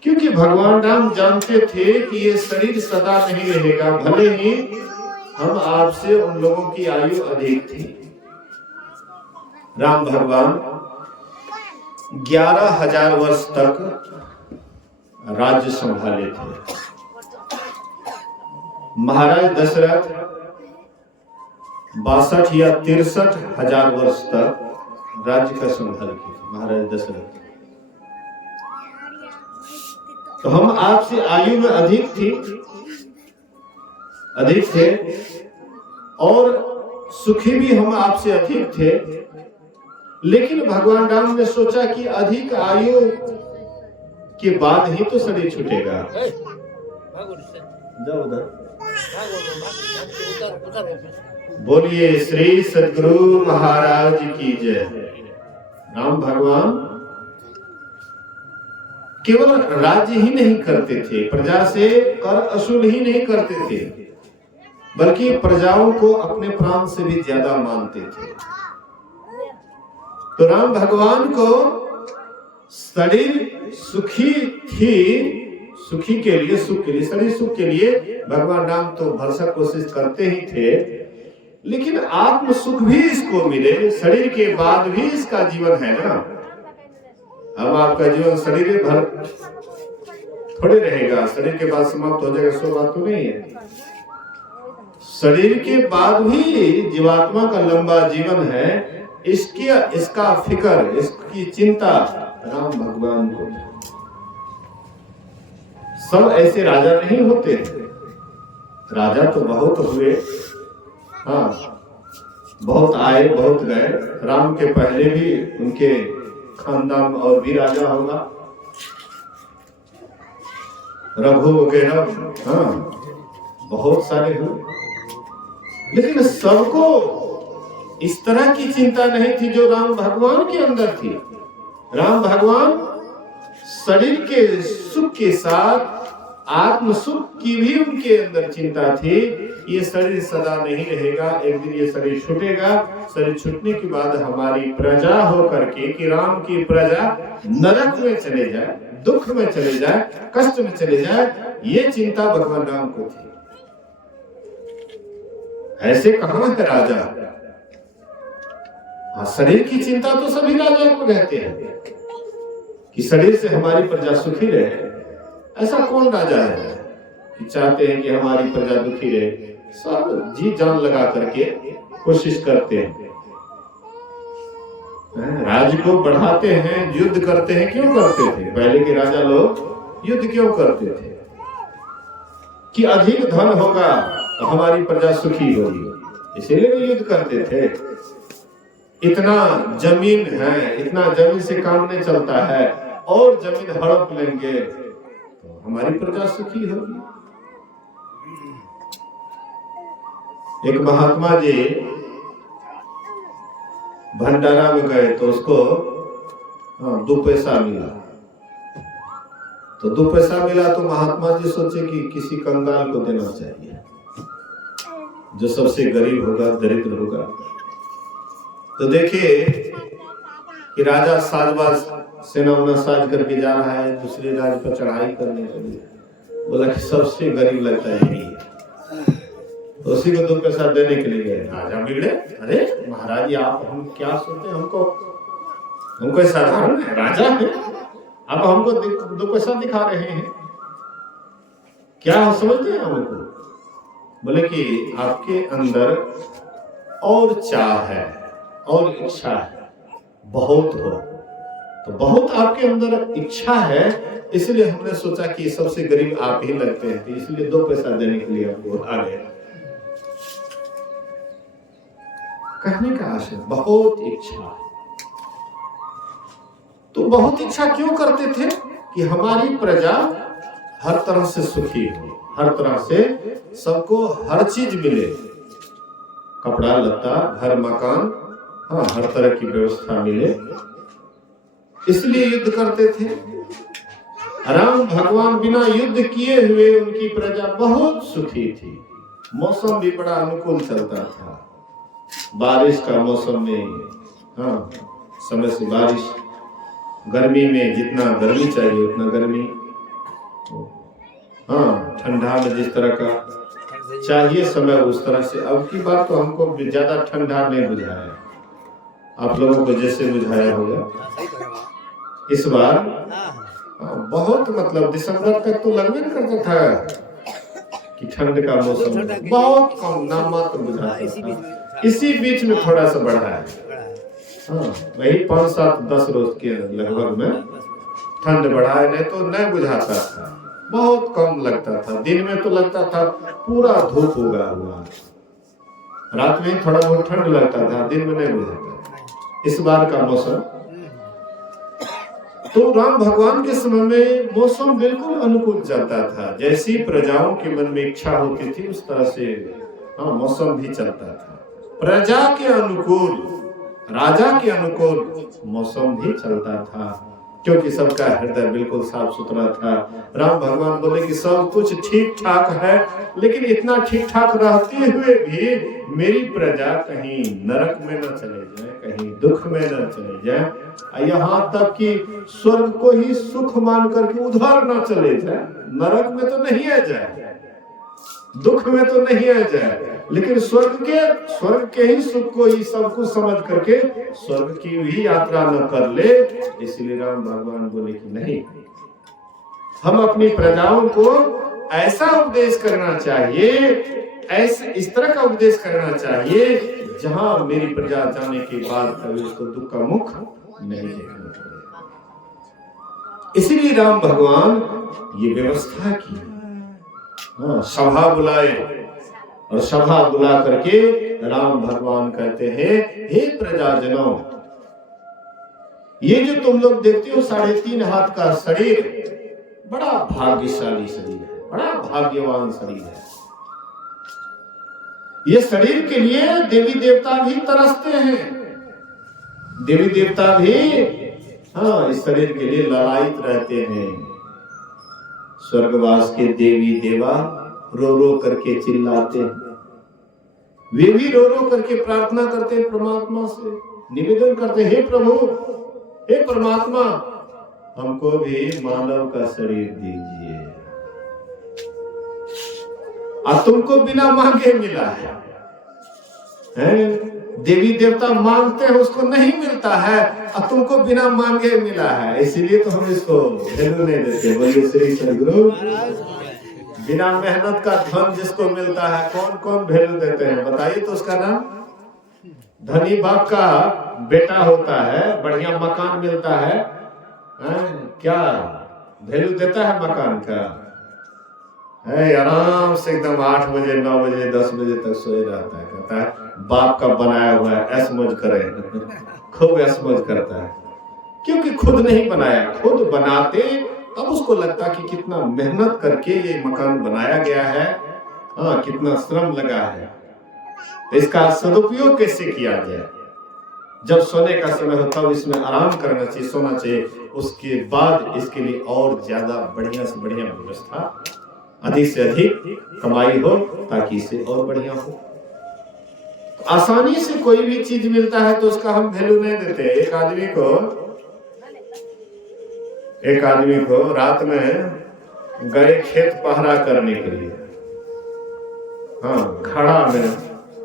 क्योंकि भगवान राम जानते थे कि ये शरीर सदा नहीं रहेगा। भले ही हम आपसे उन लोगों की आयु अधिक थी। राम भगवान 11,000 वर्ष तक राज्य संभाले थे। महाराज दशरथ 62 या 63,000 वर्ष तक राज्य का संभाल किया। महाराज दशरथ, तो हम आपसे आयु में अधिक थे और सुखी भी हम आपसे अधिक थे। लेकिन भगवान राम ने सोचा कि अधिक आयु के बाद ही तो शरीर छूटेगा। बोलिए श्री सद्गुरु महाराज की जय। राम भगवान केवल राज्य ही नहीं करते थे, प्रजा से कर असूल ही नहीं करते थे, बल्कि प्रजाओं को अपने प्राण से भी ज्यादा मानते थे। तो राम भगवान को शरीर सुखी थी, सुखी के लिए, सुख के लिए, शरीर सुख के लिए भगवान राम तो भरसक कोशिश करते ही थे। लेकिन आत्म सुख भी इसको मिले, शरीर के बाद भी इसका जीवन है ना। अब आपका जीवन शरीर भर थोड़े रहेगा, शरीर के बाद समाप्त हो जाएगा, सो बात तो नहीं है। शरीर के बाद भी जीवात्मा का लंबा जीवन है, इसका फिक्र, इसकी चिंता राम भगवान को। सब ऐसे राजा नहीं होते, राजा तो बहुत हुए, बहुत आए बहुत गए। राम के पहले भी उनके खानदान और भी राजा होगा, रघु वगैरह, बहुत सारे हुए। लेकिन सबको इस तरह की चिंता नहीं थी जो राम भगवान के अंदर थी। राम भगवान शरीर के सुख के साथ आत्म सुख की भी उनके अंदर चिंता थी। ये शरीर सदा नहीं रहेगा, एक दिन ये शरीर छूटेगा। शरीर छूटने के बाद हमारी प्रजा हो करके, कि राम की प्रजा नरक में चले जाए, दुख में चले जाए, कष्ट में चले जाए, ये चिंता भगवान राम को थी। ऐसे कहां है राजा? शरीर की चिंता तो सभी राजा को रहते हैं कि शरीर से हमारी प्रजा सुखी रहे। ऐसा कौन राजा है कि चाहते हैं कि हमारी प्रजा दुखी रहे? सब जी जान लगा करके कोशिश करते हैं, राज को बढ़ाते हैं, युद्ध करते हैं। क्यों करते थे? पहले के राजा लोग युद्ध क्यों करते थे? कि अधिक धन होगा तो हमारी प्रजा सुखी होगी, इसीलिए वे युद्ध करते थे। इतना जमीन है, इतना जमीन से काम नहीं चलता है, और जमीन हड़प लेंगे तो हमारी प्रजा सुखी होगी। एक महात्मा जी भंडारा में गए तो उसको 2 पैसा मिला। तो 2 पैसा मिला तो महात्मा जी सोचे कि किसी कंगाल को देना चाहिए, जो सबसे गरीब होगा, दरिद्र होगा। तो देखिए कि राजा साजबाज सेना साज करके जा रहा है दूसरे राज्य पर चढ़ाई करने के लिए। बोला कि सबसे गरीब लगता है यही है, तो उसी को 2 पैसा देने के लिए गए। राजा बिगड़े, अरे महाराज आप हम क्या सोचते हैं, हमको साधारण राजा है, आप हमको 2 पैसा दिखा रहे हैं, क्या समझते हैं हमको? बोले कि आपके अंदर और चाह है और इच्छा है, बहुत हो, तो बहुत आपके अंदर इच्छा है, इसलिए हमने सोचा कि सबसे गरीब आप ही लगते हैं, तो इसलिए 2 पैसा देने के लिए आपको आ गए। कहने का आशय बहुत इच्छा। तो बहुत इच्छा क्यों करते थे? कि हमारी प्रजा हर तरह से सुखी हो, हर तरह से सबको हर चीज मिले, कपड़ा लत्ता, घर मकान, हर तरह की व्यवस्था मिले, इसलिए युद्ध करते थे। राम भगवान बिना युद्ध किए हुए उनकी प्रजा बहुत सुखी थी। मौसम भी बड़ा अनुकूल चलता था, बारिश का मौसम में समय से बारिश, गर्मी में जितना गर्मी चाहिए उतना गर्मी, ठंडा में जिस तरह का चाहिए समय उस तरह से। अब की बात तो हमको ज्यादा ठंडा नहीं बुझाया, आप लोगों को जैसे बुझाया होगा। इस बार बहुत मतलब दिसंबर तक तो लगभग नहीं करता था कि ठंड का मौसम, बहुत कम नामात्र बुझाता था। इसी बीच में थोड़ा सा बढ़ा है, वही 5, 7, 10 रोज के लगभग में ठंड बढ़ा है, नहीं तो नहीं बुझाता था, बहुत कम लगता था। दिन में तो लगता था पूरा धूप उगा हुआ, रात में थोड़ा बहुत ठंड लगता था, दिन में नहीं बुझाता था। इस बार का मौसम तो राम भगवान के समय में मौसम बिल्कुल अनुकूल चलता था, जैसी प्रजाओं के मन में इच्छा होती थी उस तरह से मौसम भी चलता था। प्रजा के अनुकूल, राजा के अनुकूल मौसम भी चलता था, क्योंकि सबका हृदय बिल्कुल साफ सुथरा था। राम भगवान बोले कि सब कुछ ठीक ठाक है, लेकिन इतना ठीक ठाक रहते हुए भी मेरी प्रजा कहीं नरक में न चले जाए, कहीं दुख में न चले जाए, यहाँ तक कि स्वर्ग को ही सुख मान करके उधर न चले जाए, नरक में तो नहीं आ जाए, दुख में तो नहीं आ जाए, लेकिन स्वर्ग के ही सुख को ही सब कुछ समझ करके स्वर्ग की भी यात्रा न कर ले। इसलिए राम भगवान बोले कि नहीं, हम अपनी प्रजाओं को ऐसा उपदेश करना चाहिए, ऐसे इस तरह का उपदेश करना चाहिए जहां मेरी प्रजा जाने के बाद कभी उसको दुख का मुख नहीं देखना पड़े। इसीलिए राम भगवान ये व्यवस्था की, सभा बुलाए, और सभा बुला करके राम भगवान कहते हैं, हे प्रजाजनों, ये जो तुम लोग देखते हो 3.5 हाथ का शरीर बड़ा भाग्यशाली शरीर है, बड़ा भाग्यवान शरीर है। ये शरीर के लिए देवी देवता भी तरसते हैं, देवी देवता भी इस शरीर के लिए ललायित रहते हैं। स्वर्गवास के देवी देवा रो रो करके चिल्लाते हैं, वे भी रो रो करके प्रार्थना करते हैं, परमात्मा से निवेदन करते हैं, हे प्रभु, हे परमात्मा, हमको भी मानव का शरीर दीजिए। तुमको बिना मांगे मिला है, देवी देवता मांगते हैं उसको नहीं मिलता है, और तुमको बिना मांगे मिला है, इसीलिए तो हम इसको वैल्यू नहीं देते। बोलिए श्री सद्गुरु बिना मेहनत का धन जिसको मिलता है, कौन कौन वैल्यू देते हैं बताइए तो उसका नाम। धनी बाप का बेटा होता है, बढ़िया मकान मिलता है, क्या वैल्यू देता है मकान का? है आराम से एकदम 8 बजे 9 बजे 10 बजे तक सोए रहता है, कहता है बाप का बनाया हुआ है, ऐश मौज करे, खूब ऐश मौज करता है, क्योंकि खुद नहीं बनाया। खुद बनाते तब उसको लगता कि कितना मेहनत करके ये मकान बनाया गया है, कितना श्रम लगा है, इसका सदुपयोग कैसे किया जाए। जब सोने का समय हो तब इसमें आराम करना चाहिए, सोना चाहिए, उसके बाद इसके लिए और ज्यादा बढ़िया से बढ़िया व्यवस्था, अधिक से अधिक कमाई हो ताकि इसे और बढ़िया हो। आसानी से कोई भी चीज मिलता है तो उसका हम वैल्यू नहीं देते। एक आदमी को रात में गए खेत पहरा करने के लिए, खड़ा में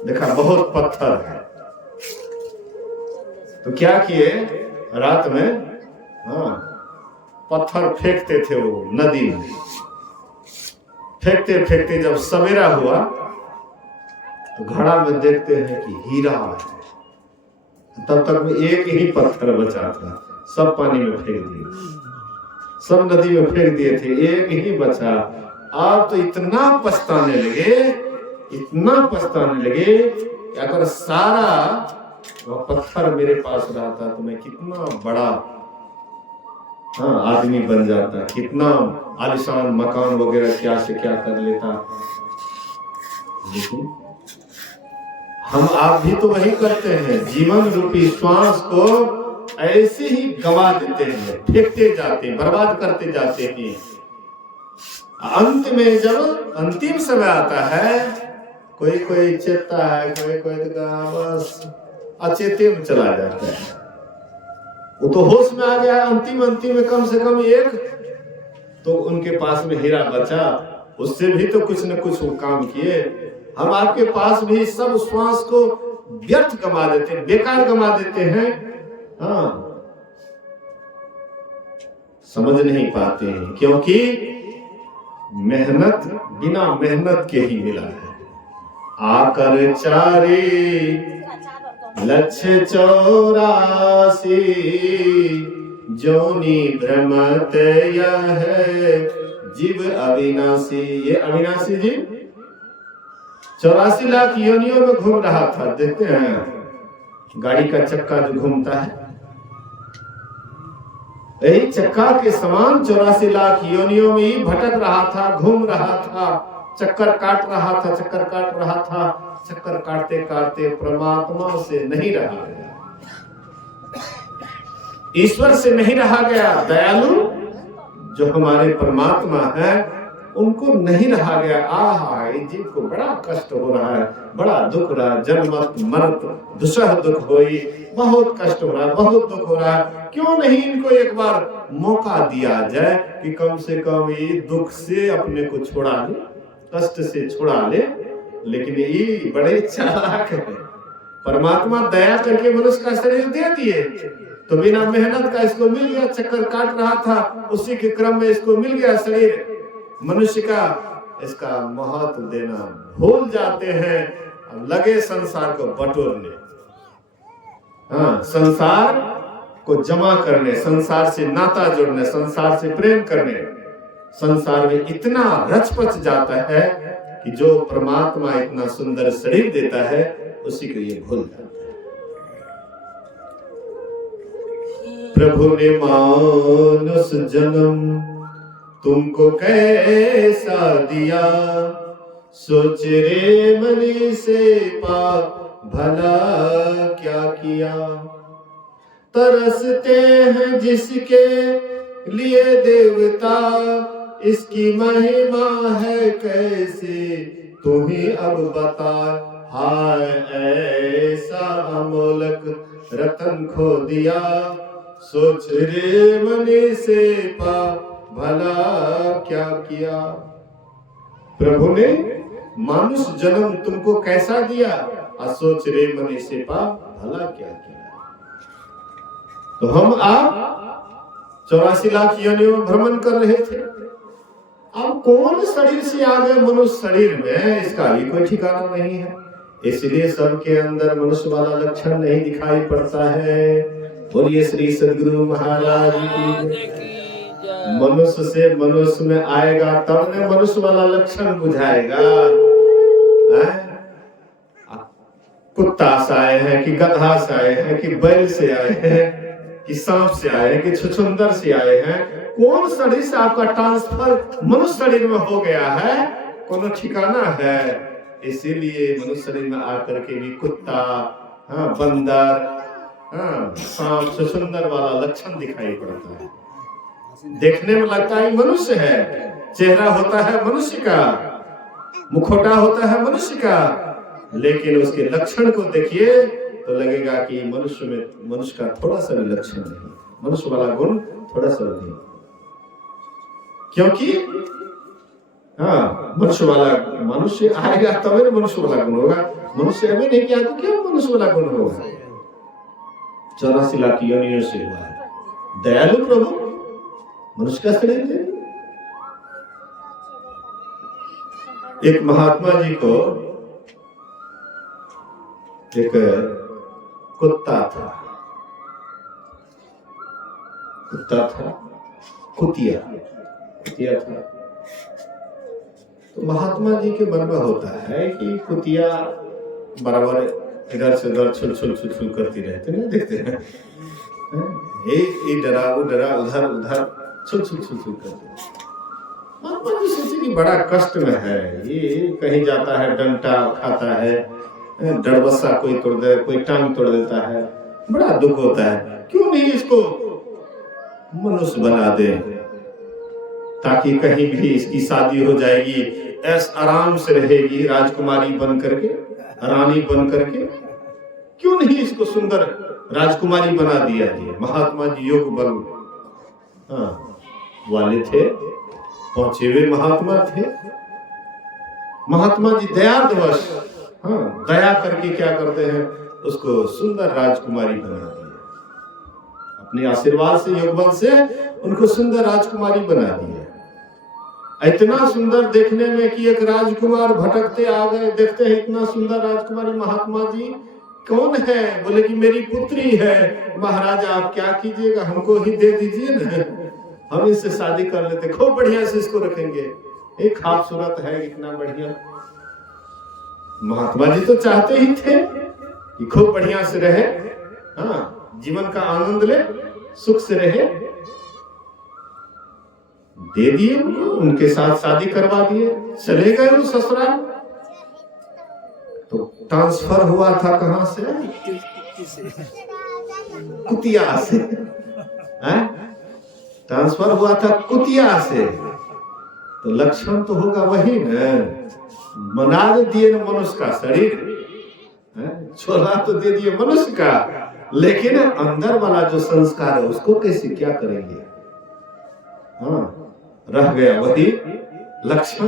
देखा बहुत पत्थर है, तो क्या किए, रात में पत्थर फेंकते थे वो नदी में। फेंकते फेंकते जब सवेरा हुआ तो घड़ा में देखते हैं कि हीरा है। तब तक में एक ही पत्थर बचा था, सब पानी में फेंक दिए, सब नदी में फेंक दिए थे, एक ही बचा। आप तो इतना पछताने लगे, इतना पछताने लगे कि अगर सारा वह पत्थर मेरे पास रहता तो मैं कितना बड़ा आदमी बन जाता, कितना आलिशान मकान वगैरह क्या से क्या कर लेता। लेकिन हम आप भी तो वही करते हैं, जीवन रूपी श्वास को ऐसे ही गवा देते हैं, फेंकते जाते हैं, बर्बाद करते जाते हैं। अंत में जब अंतिम समय आता है, कोई कोई चेतता है, कोई कोई बस अचेते में चला जाता है। वो तो होश में आ गया, अंतिम में कम से कम एक तो उनके पास में हीरा बचा, उससे भी तो कुछ न कुछ वो काम किए। हम आपके पास भी सब श्वास को व्यर्थ गमा देते हैं, बेकार गमा देते हैं, समझ नहीं पाते हैं, क्योंकि मेहनत बिना मेहनत के ही मिला है। आकर चारे लक्ष्य 84 जोनी भ्रमत यह है जीव अविनाशी। ये अविनाशी जी 84 लाख योनियों में घूम रहा था। देखते हैं गाड़ी का चक्का जो घूमता है, यही चक्का के समान 84 लाख योनियों में ही भटक रहा था, घूम रहा था, चक्कर काट रहा था, चक्कर काट रहा था। चक्कर काटते काटते परमात्मा से नहीं रहा गया, ईश्वर से नहीं रहा गया। दयालु जो हमारे परमात्मा है उनको नहीं रहा गया। आहा, इस जीव को बड़ा कष्ट हो रहा है, बड़ा दुख रहा है, जन्मत मरत दुसह दुख होई, बहुत कष्ट हो रहा है, बहुत दुख हो रहा है। क्यों नहीं इनको एक बार मौका दिया जाए कि कम से कम ये दुख से अपने को छुड़ा ले, कष्ट से छुड़ा ले। लेकिन ये बड़े चालाक है, परमात्मा दया करके मनुष्य का शरीर दे दिए, तो बिना मेहनत का इसको मिल गया। चक्कर काट रहा था, उसी के क्रम में इसको मिल गया शरीर मनुष्य का। इसका महत्व देना भूल जाते हैं, लगे संसार को बटोरने, संसार को जमा करने, संसार से नाता जोड़ने, संसार से प्रेम करने। संसार में इतना रचपच जाता है कि जो परमात्मा इतना सुंदर शरीर देता है उसी को ये भूल जाता है। प्रभु ने मानुष जन्म तुमको कैसा दिया, सोच रे मनी से पाप भला क्या किया। तरसते हैं जिसके लिए देवता, इसकी महिमा है कैसे तू ही अब बता। हाय ऐसा अमोलक रतन खो दिया, सोच रे मनी से पा भला क्या किया। प्रभु ने मानुष जन्म तुमको कैसा दिया, और सोच रे मनी से पा भला क्या किया। तो हम आप 84 लाख योनियों में भ्रमण कर रहे थे, अब कौन शरीर से आ गए मनुष्य शरीर में, इसका भी कोई ठिकाना नहीं है। इसलिए सबके अंदर मनुष्य वाला लक्षण नहीं दिखाई पड़ता है। बोलिए श्री सद्गुरु महाराज की। मनुष्य से मनुष्य में आएगा तब ने मनुष्य वाला लक्षण बुझाएगा। कुत्ता से आए हैं कि गधा से आए हैं कि बैल से आए हैं कि सांप से आए हैं कि छुछुंदर से आए हैं, कौन शरीर से आपका ट्रांसफर मनुष्य शरीर में हो गया है, कौन ठिकाना है। इसीलिए मनुष्य शरीर में आकर के भी कुत्ता, बंदर, सांप, छुछुंदर वाला लक्षण दिखाई पड़ता है। देखने में लगता है मनुष्य है, चेहरा होता है मनुष्य का, मुखौटा होता है मनुष्य का, लेकिन उसके लक्षण को देखिए तो लगेगा कि मनुष्य में मनुष्य का थोड़ा सा भी लक्षण नहीं, मनुष्य वाला गुण थोड़ा सा नहीं। क्योंकि मनुष्य वाला मनुष्य आएगा तब तो मनुष्य वाला गुण होगा। मनुष्य अभी नहीं किया तो क्या मनुष्य वाला गुण होगा। 84 लाख योनियों से हुआ है। दयालु प्रभु मनुष्य का शरीर थे। एक महात्मा जी को एक कुत्ता था, कुतिया था। तो महात्मा जी के मन में होता है कि कुतिया बराबर इधर से उधर छुल छुल छुल छुल करती रहती है, देखते हैं ये डरा वो डरा, उधर उधर छुल छुल छुल छुल करती है। महात्मा जी सोचे कि बड़ा कष्ट में है, ये कहीं जाता है डंटा खाता है, डरबस्सा कोई तोड़ दे, कोई टांग तोड़ देता है, बड़ा दुख होता है। क्यों नहीं इसको मनुष्य बना दे, ताकि कहीं भी इसकी शादी हो जाएगी, ऐस आराम से रहेगी, राजकुमारी बन करके, रानी बन करके। क्यों नहीं इसको सुंदर राजकुमारी बना दिया जाए। महात्मा जी योग बल वाले थे, पहुंचे हुए महात्मा थे। महात्मा जी दयावश दया करके क्या करते हैं, उसको सुंदर राजकुमारी बना दिया। अपने आशीर्वाद से, योग बल से उनको सुंदर राजकुमारी बना दिया। इतना सुंदर देखने में कि एक राजकुमार भटकते आ गए, देखते हैं इतना सुंदर राजकुमारी। महात्मा जी कौन है? बोले कि मेरी पुत्री है। महाराज आप क्या कीजिएगा, हमको ही दे दीजिए ना, हम इससे शादी कर लेते, खूब बढ़िया से इसको रखेंगे, एक खूबसूरत है, इतना बढ़िया। महात्मा जी तो चाहते ही थे कि खूब बढ़िया से रहे, जीवन का आनंद ले, सुख से रहे। दे दिए उनको, उनके साथ शादी करवा दिए, चले गए वो ससुराल। तो ट्रांसफर हुआ था कहां से? कुतिया से। ट्रांसफर हुआ था कुतिया से, तो लक्षण तो होगा वही न। बना दिए न मनुष्य का शरीर, छोला तो दे दिए मनुष्य का, लेकिन अंदर वाला जो संस्कार है उसको कैसे क्या करेंगे? रह गया वही लक्षण।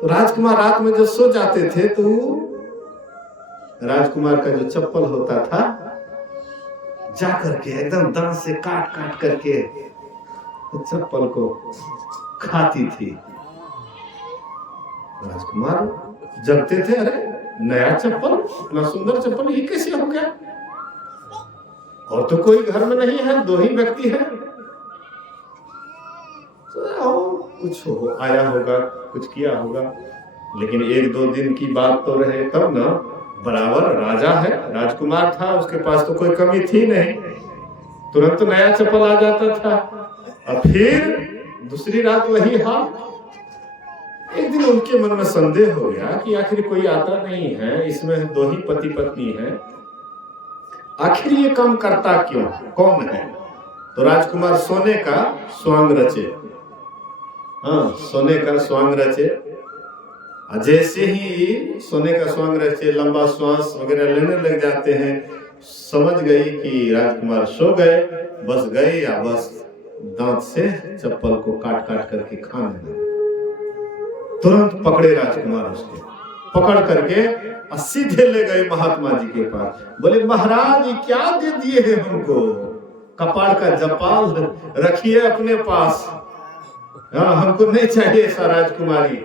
तो राजकुमार रात में जब सो जाते थे तो राजकुमार का जो चप्पल होता था, जाकर के एकदम दांत से काट काट करके चप्पल को खाती थी। राजकुमार जगते थे, अरे नया चप्पल, इतना सुंदर चप्पल, ये कैसे हो गया? और तो कोई घर में नहीं है, दो ही व्यक्ति है। कुछ हो आया होगा, कुछ किया होगा, लेकिन एक दो दिन की बात तो रहे तब ना। बराबर राजा है, राजकुमार था, उसके पास तो कोई कमी थी नहीं, तुरंत नया चप्पल आ जाता था। और फिर दूसरी रात वही हाल। एक दिन उनके मन में संदेह हो गया कि आखिर कोई आता नहीं है, इसमें दो ही पति पत्नी है, आखिर ये काम करता क्यों, कौन है? तो राजकुमार सोने का स्वांग रचे, सोने का स्वांग रचे। जैसे ही सोने का स्वांग रचे, लंबा श्वास वगैरह लेने लग जाते हैं, समझ गई कि राजकुमार सो गए, बस गए, या बस दांत से चप्पल को काट काट करके खाने लगे। तुरंत पकड़े राजकुमार, उसको पकड़ करके सीधे ले गए महात्मा जी के पास। बोले महाराज ये क्या दे दिए हैं हमको? कपाड़ का जपाल रखिए अपने पास, हाँ, हमको नहीं चाहिए ऐसा राजकुमारी।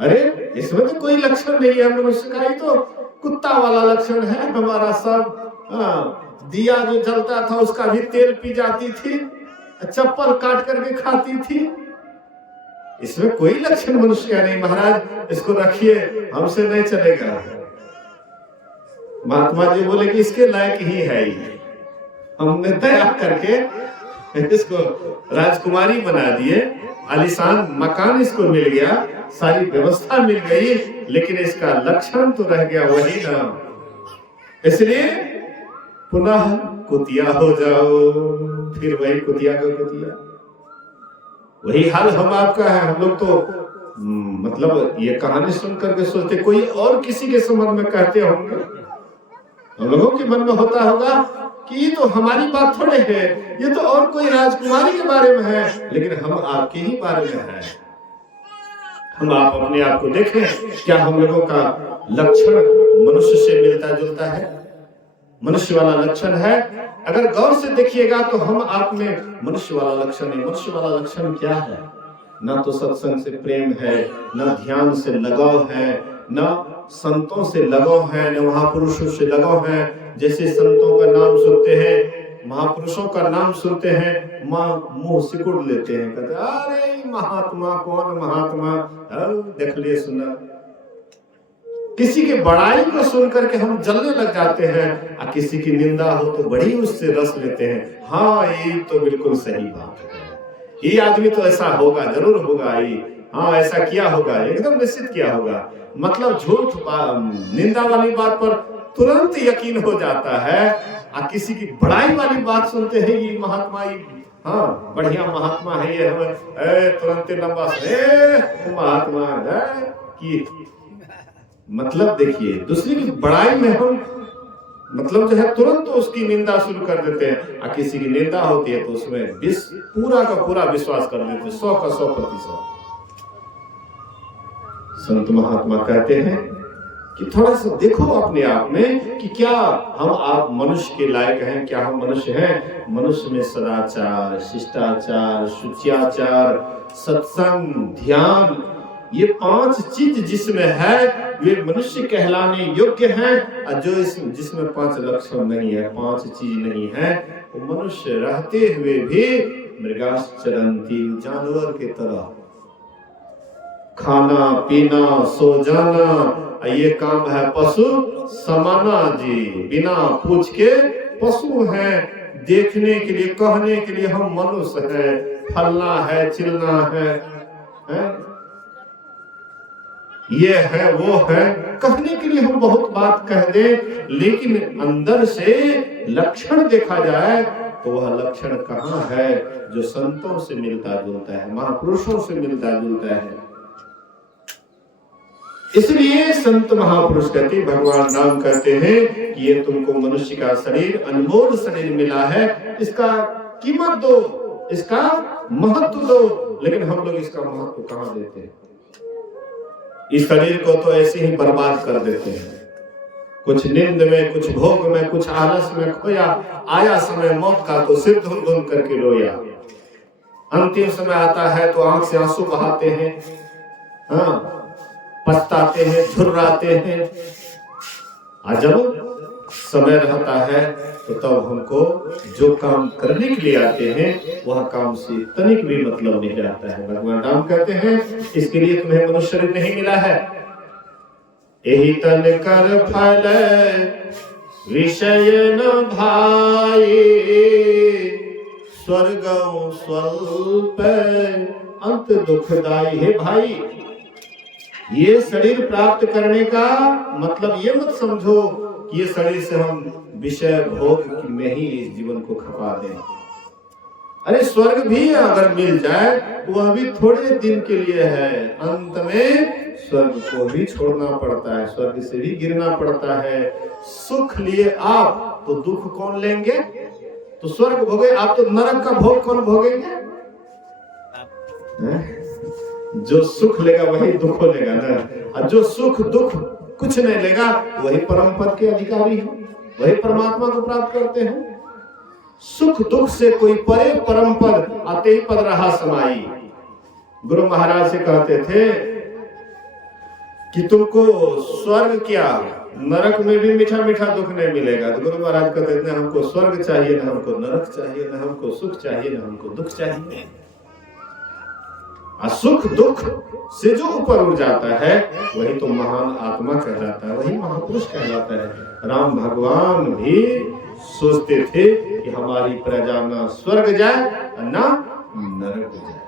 अरे इसमें तो कोई लक्षण नहीं है मनुष्य का, ही तो कुत्ता वाला लक्षण है हमारा सब। हाँ, दिया जो जलता था उसका भी तेल पी जाती थी, चप्पल काट करके खाती थी। इसमें कोई लक्षण मनुष्य का नहीं। महाराज इसको रखिए, हमसे नहीं चलेगा। महात्मा जी बोले कि इसके लायक ही है ही। हमने दया करके इसको राजकुमारी बना दिए, आलीशान मकान इसको मिल गया, सारी व्यवस्था मिल गई, लेकिन इसका लक्षण तो रह गया वही ना। इसलिए पुनः कुतिया हो जाओ, फिर वही कुतिया का कुतिया। वही हाल हम आपका है। हम लोग तो मतलब ये कहानी सुन करके सोचते कोई और किसी के संबंध में कहते होंगे। हम लोगों के मन में होता होगा कि ये तो हमारी बात थोड़े है, ये तो और कोई राजकुमारी के बारे में है, लेकिन हम आपके ही बारे में है। हम आप अपने आप को देखें, क्या हम लोगों का लक्षण मनुष्य से मिलता जुलता है, मनुष्य वाला लक्षण है? अगर गौर से देखिएगा तो हम आप में मनुष्य वाला लक्षण है। मनुष्य वाला लक्षण क्या है? ना तो सत्संग से प्रेम है, ना ध्यान से लगाव है, ना संतों से लगाव है, न महापुरुषों से लगाव है। जैसे संतों का नाम सुनते हैं, महापुरुषों का नाम सुनते हैं, मुंह सिकुड़ लेते हैं, कहते अरे महात्मा, कौन महात्मा, देख लिए सुना। किसी की बड़ाई को सुन करके हम जलने लग जाते हैं, और किसी की निंदा हो तो बड़ी उससे रस लेते हैं। हाँ, ये तो बिल्कुल सही बात है, ये आदमी तो ऐसा होगा, जरूर होगा, ये हाँ ऐसा किया होगा, एकदम निश्चित किया होगा। मतलब झूठ निंदा वाली बात पर तुरंत यकीन हो जाता है, और किसी की बड़ाई वाली बात सुनते हैं, ये महात्मा, ये हाँ बढ़िया महात्मा है, ये तुरंत लंबा से महात्मा है कि मतलब देखिए दूसरी की बड़ाई में हम मतलब जो है तुरंत तो उसकी निंदा शुरू कर देते हैं, और किसी की निंदा होती है तो उसमें पूरा का पूरा विश्वास कर लेते हैं, 100 का 100%। संत महात्मा कहते हैं कि थोड़ा सा देखो अपने आप में कि क्या हम आप मनुष्य के लायक हैं, क्या हम मनुष्य हैं? मनुष्य में सदाचार, शिष्टाचार, शुचियाचार, सत्संग, ध्यान, ये 5 चीज जिसमें है वे मनुष्य कहलाने योग्य हैं। और जो जिसमें 5 लक्षण नहीं है, 5 चीज नहीं है, वो मनुष्य रहते हुए भी मृगाश्चरन्ति, जानवर के तरह खाना पीना सो जाना, ये काम है पशु समाना जी। बिना पूछ के पशु हैं, देखने के लिए कहने के लिए हम मनुष्य हैं, फलना है चिलना है, ये है वो है, कहने के लिए हम बहुत बात कह दें, लेकिन अंदर से लक्षण देखा जाए तो वह लक्षण कहाँ है जो संतों से मिलता जुलता है, महापुरुषों से मिलता जुलता है। इसलिए संत महापुरुष कहते, भगवान राम कहते हैं कि ये तुमको मनुष्य का शरीर, अनमोल शरीर मिला है, इसका कीमत दो, इसका महत्व दो। लेकिन हम लोग इसका महत्व कहाँ देते हैं? इस शरीर को तो ऐसे ही बर्बाद कर देते हैं, कुछ नींद में, कुछ भोग में, कुछ आलस में खोया, आया समय मौत का तो सिर धुन धुन करके रोया। अंतिम समय आता है तो आंख से आंसू बहाते हैं, हाँ पछताते हैं, झुर्राते हैं। और जब समय रहता है तो तब हमको जो काम करने के लिए आते हैं वह काम से तनिक भी मतलब नहीं रहता है। भगवान राम कहते हैं इसके लिए तुम्हें मनुष्य शरीर नहीं मिला है, यही तन कर फल विषय न भाई, स्वर्ग स्वल्प अंत दुखदाई। है भाई, ये शरीर प्राप्त करने का मतलब ये मत समझो कि ये शरीर से हम विषय भोग में ही इस जीवन को खपा दें। अरे स्वर्ग भी अगर मिल जाए तो वह भी थोड़े दिन के लिए है, अंत में स्वर्ग को भी छोड़ना पड़ता है, स्वर्ग से भी गिरना पड़ता है। सुख लिए आप तो दुख कौन लेंगे? तो स्वर्ग भोगे आप तो नरक का भोग कौन भोगेंगे? जो सुख लेगा वही दुख लेगा ना, और जो सुख दुख कुछ नहीं लेगा वही परम पद के अधिकारी है, वही परमात्मा को प्राप्त करते हैं। सुख दुख से कोई परे परम पद, आते ही पद रहा समाई। गुरु महाराज से कहते थे कि तुमको स्वर्ग क्या नरक में भी मीठा मीठा दुख नहीं मिलेगा। तो गुरु महाराज कहते थे हमको स्वर्ग चाहिए, ना हमको नरक चाहिए, ना हमको सुख चाहिए, ना हमको दुख चाहिए। सुख दुख से जो ऊपर उठ जाता है वही तो महान आत्मा कहलाता है, वही महापुरुष कहलाता है। राम भगवान भी सोचते थे कि हमारी प्रजा ना स्वर्ग जाए ना नरक जाए,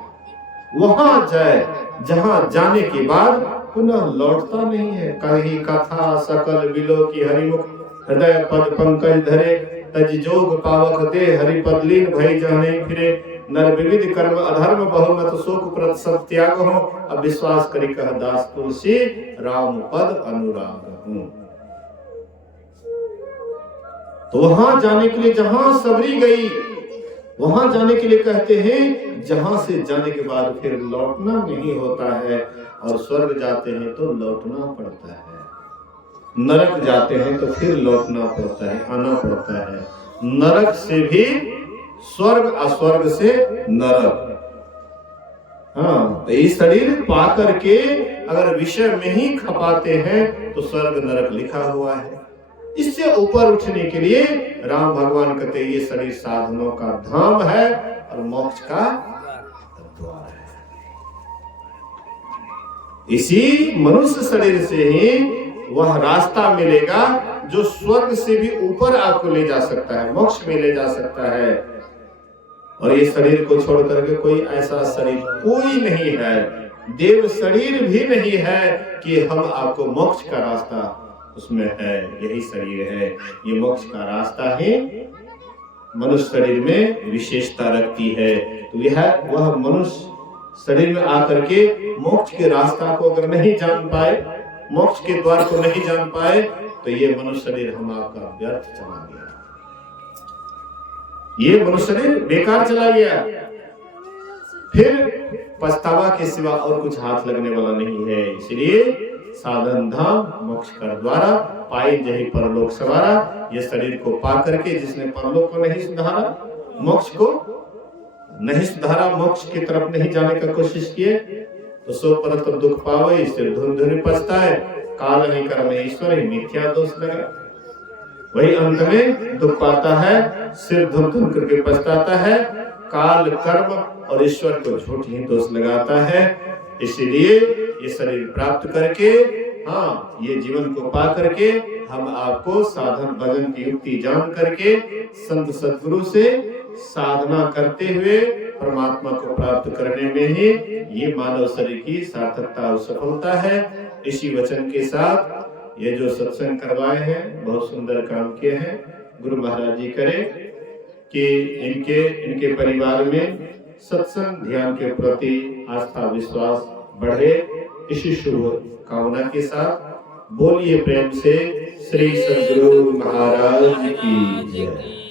वहां जाए जहां जाने के बाद पुनः लौटता नहीं है। कहीं कथा सकल बिलो की हरिमुख, हृदय पद पंकज धरे, तज जोग पावक दे, हरिपद लीन भई जहने फिरे। नर विविध कर्म अधर्म बहुमत, शोक प्रत सब त्याग हो, अविश्वास करी कह दास तुलसी, राम पद अनुराग हूं। तो वहां जाने के लिए जहां सबरी गई, वहां जाने के लिए कहते हैं जहां से जाने के बाद फिर लौटना नहीं होता है। और स्वर्ग जाते हैं तो लौटना पड़ता है, नरक जाते हैं तो फिर लौटना पड़ता है, आना पड़ता है। नरक से भी स्वर्ग, अस्वर्ग से नरक। हाँ, तो इस शरीर पा करके अगर विषय में ही खपाते हैं तो स्वर्ग नरक लिखा हुआ है। इससे ऊपर उठने के लिए राम भगवान कहते हैं ये शरीर साधनों का धाम है और मोक्ष का द्वार है। इसी मनुष्य शरीर से ही वह रास्ता मिलेगा जो स्वर्ग से भी ऊपर आपको ले जा सकता है, मोक्ष में ले जा सकता है। और ये शरीर को छोड़ करके कोई ऐसा शरीर कोई नहीं है, देव शरीर भी नहीं है कि हम आपको मोक्ष का रास्ता उसमें है। यही शरीर है, ये मोक्ष का रास्ता है, मनुष्य शरीर में विशेषता रखती है। तो यह वह मनुष्य शरीर में आकर के मोक्ष के रास्ता को अगर नहीं जान पाए, मोक्ष के द्वार को नहीं जान पाए, तो ये मनुष्य शरीर हम आपका व्यर्थ चला गया, ये मनुष्य शरीर बेकार चला गया। फिर पछतावा के सिवा और कुछ हाथ लगने वाला नहीं है। इसलिए साधन धाम मोक्ष कर द्वारा पाई जही परलोक सवारा। ये शरीर को पा करके जिसने परलोक को नहीं सुधारा, मोक्ष को नहीं सुधारा, मोक्ष की तरफ नहीं जाने का कोशिश किए, तो सो परत दुख पावे, सिर धुन धुन पछताए, काल नहीं कर्म ईश्वर ही मिथ्या दोष लगा। वही अंत में दुख पाता है, सिर धुन धुन करके पछताता है, काल कर्म और ईश्वर को झूठ ही दोष लगाता है। इसीलिए ये शरीर प्राप्त करके, हाँ, ये जीवन को पा करके हम आपको साधन भजन की युक्ति जान करके संत सद्गुरु से साधना करते हुए परमात्मा को प्राप्त करने में ही ये मानव शरीर की सार्थकता और सफलता है। इसी वचन के साथ ये जो सत्संग करवाए हैं, बहुत सुंदर काम किए हैं। गुरु महाराज जी करे कि इनके परिवार में सत्संग ध्यान के प्रति आस्था विश्वास बढ़े, इसी शुभ कामना के साथ बोलिए प्रेम से श्री सद्गुरु महाराज की जय।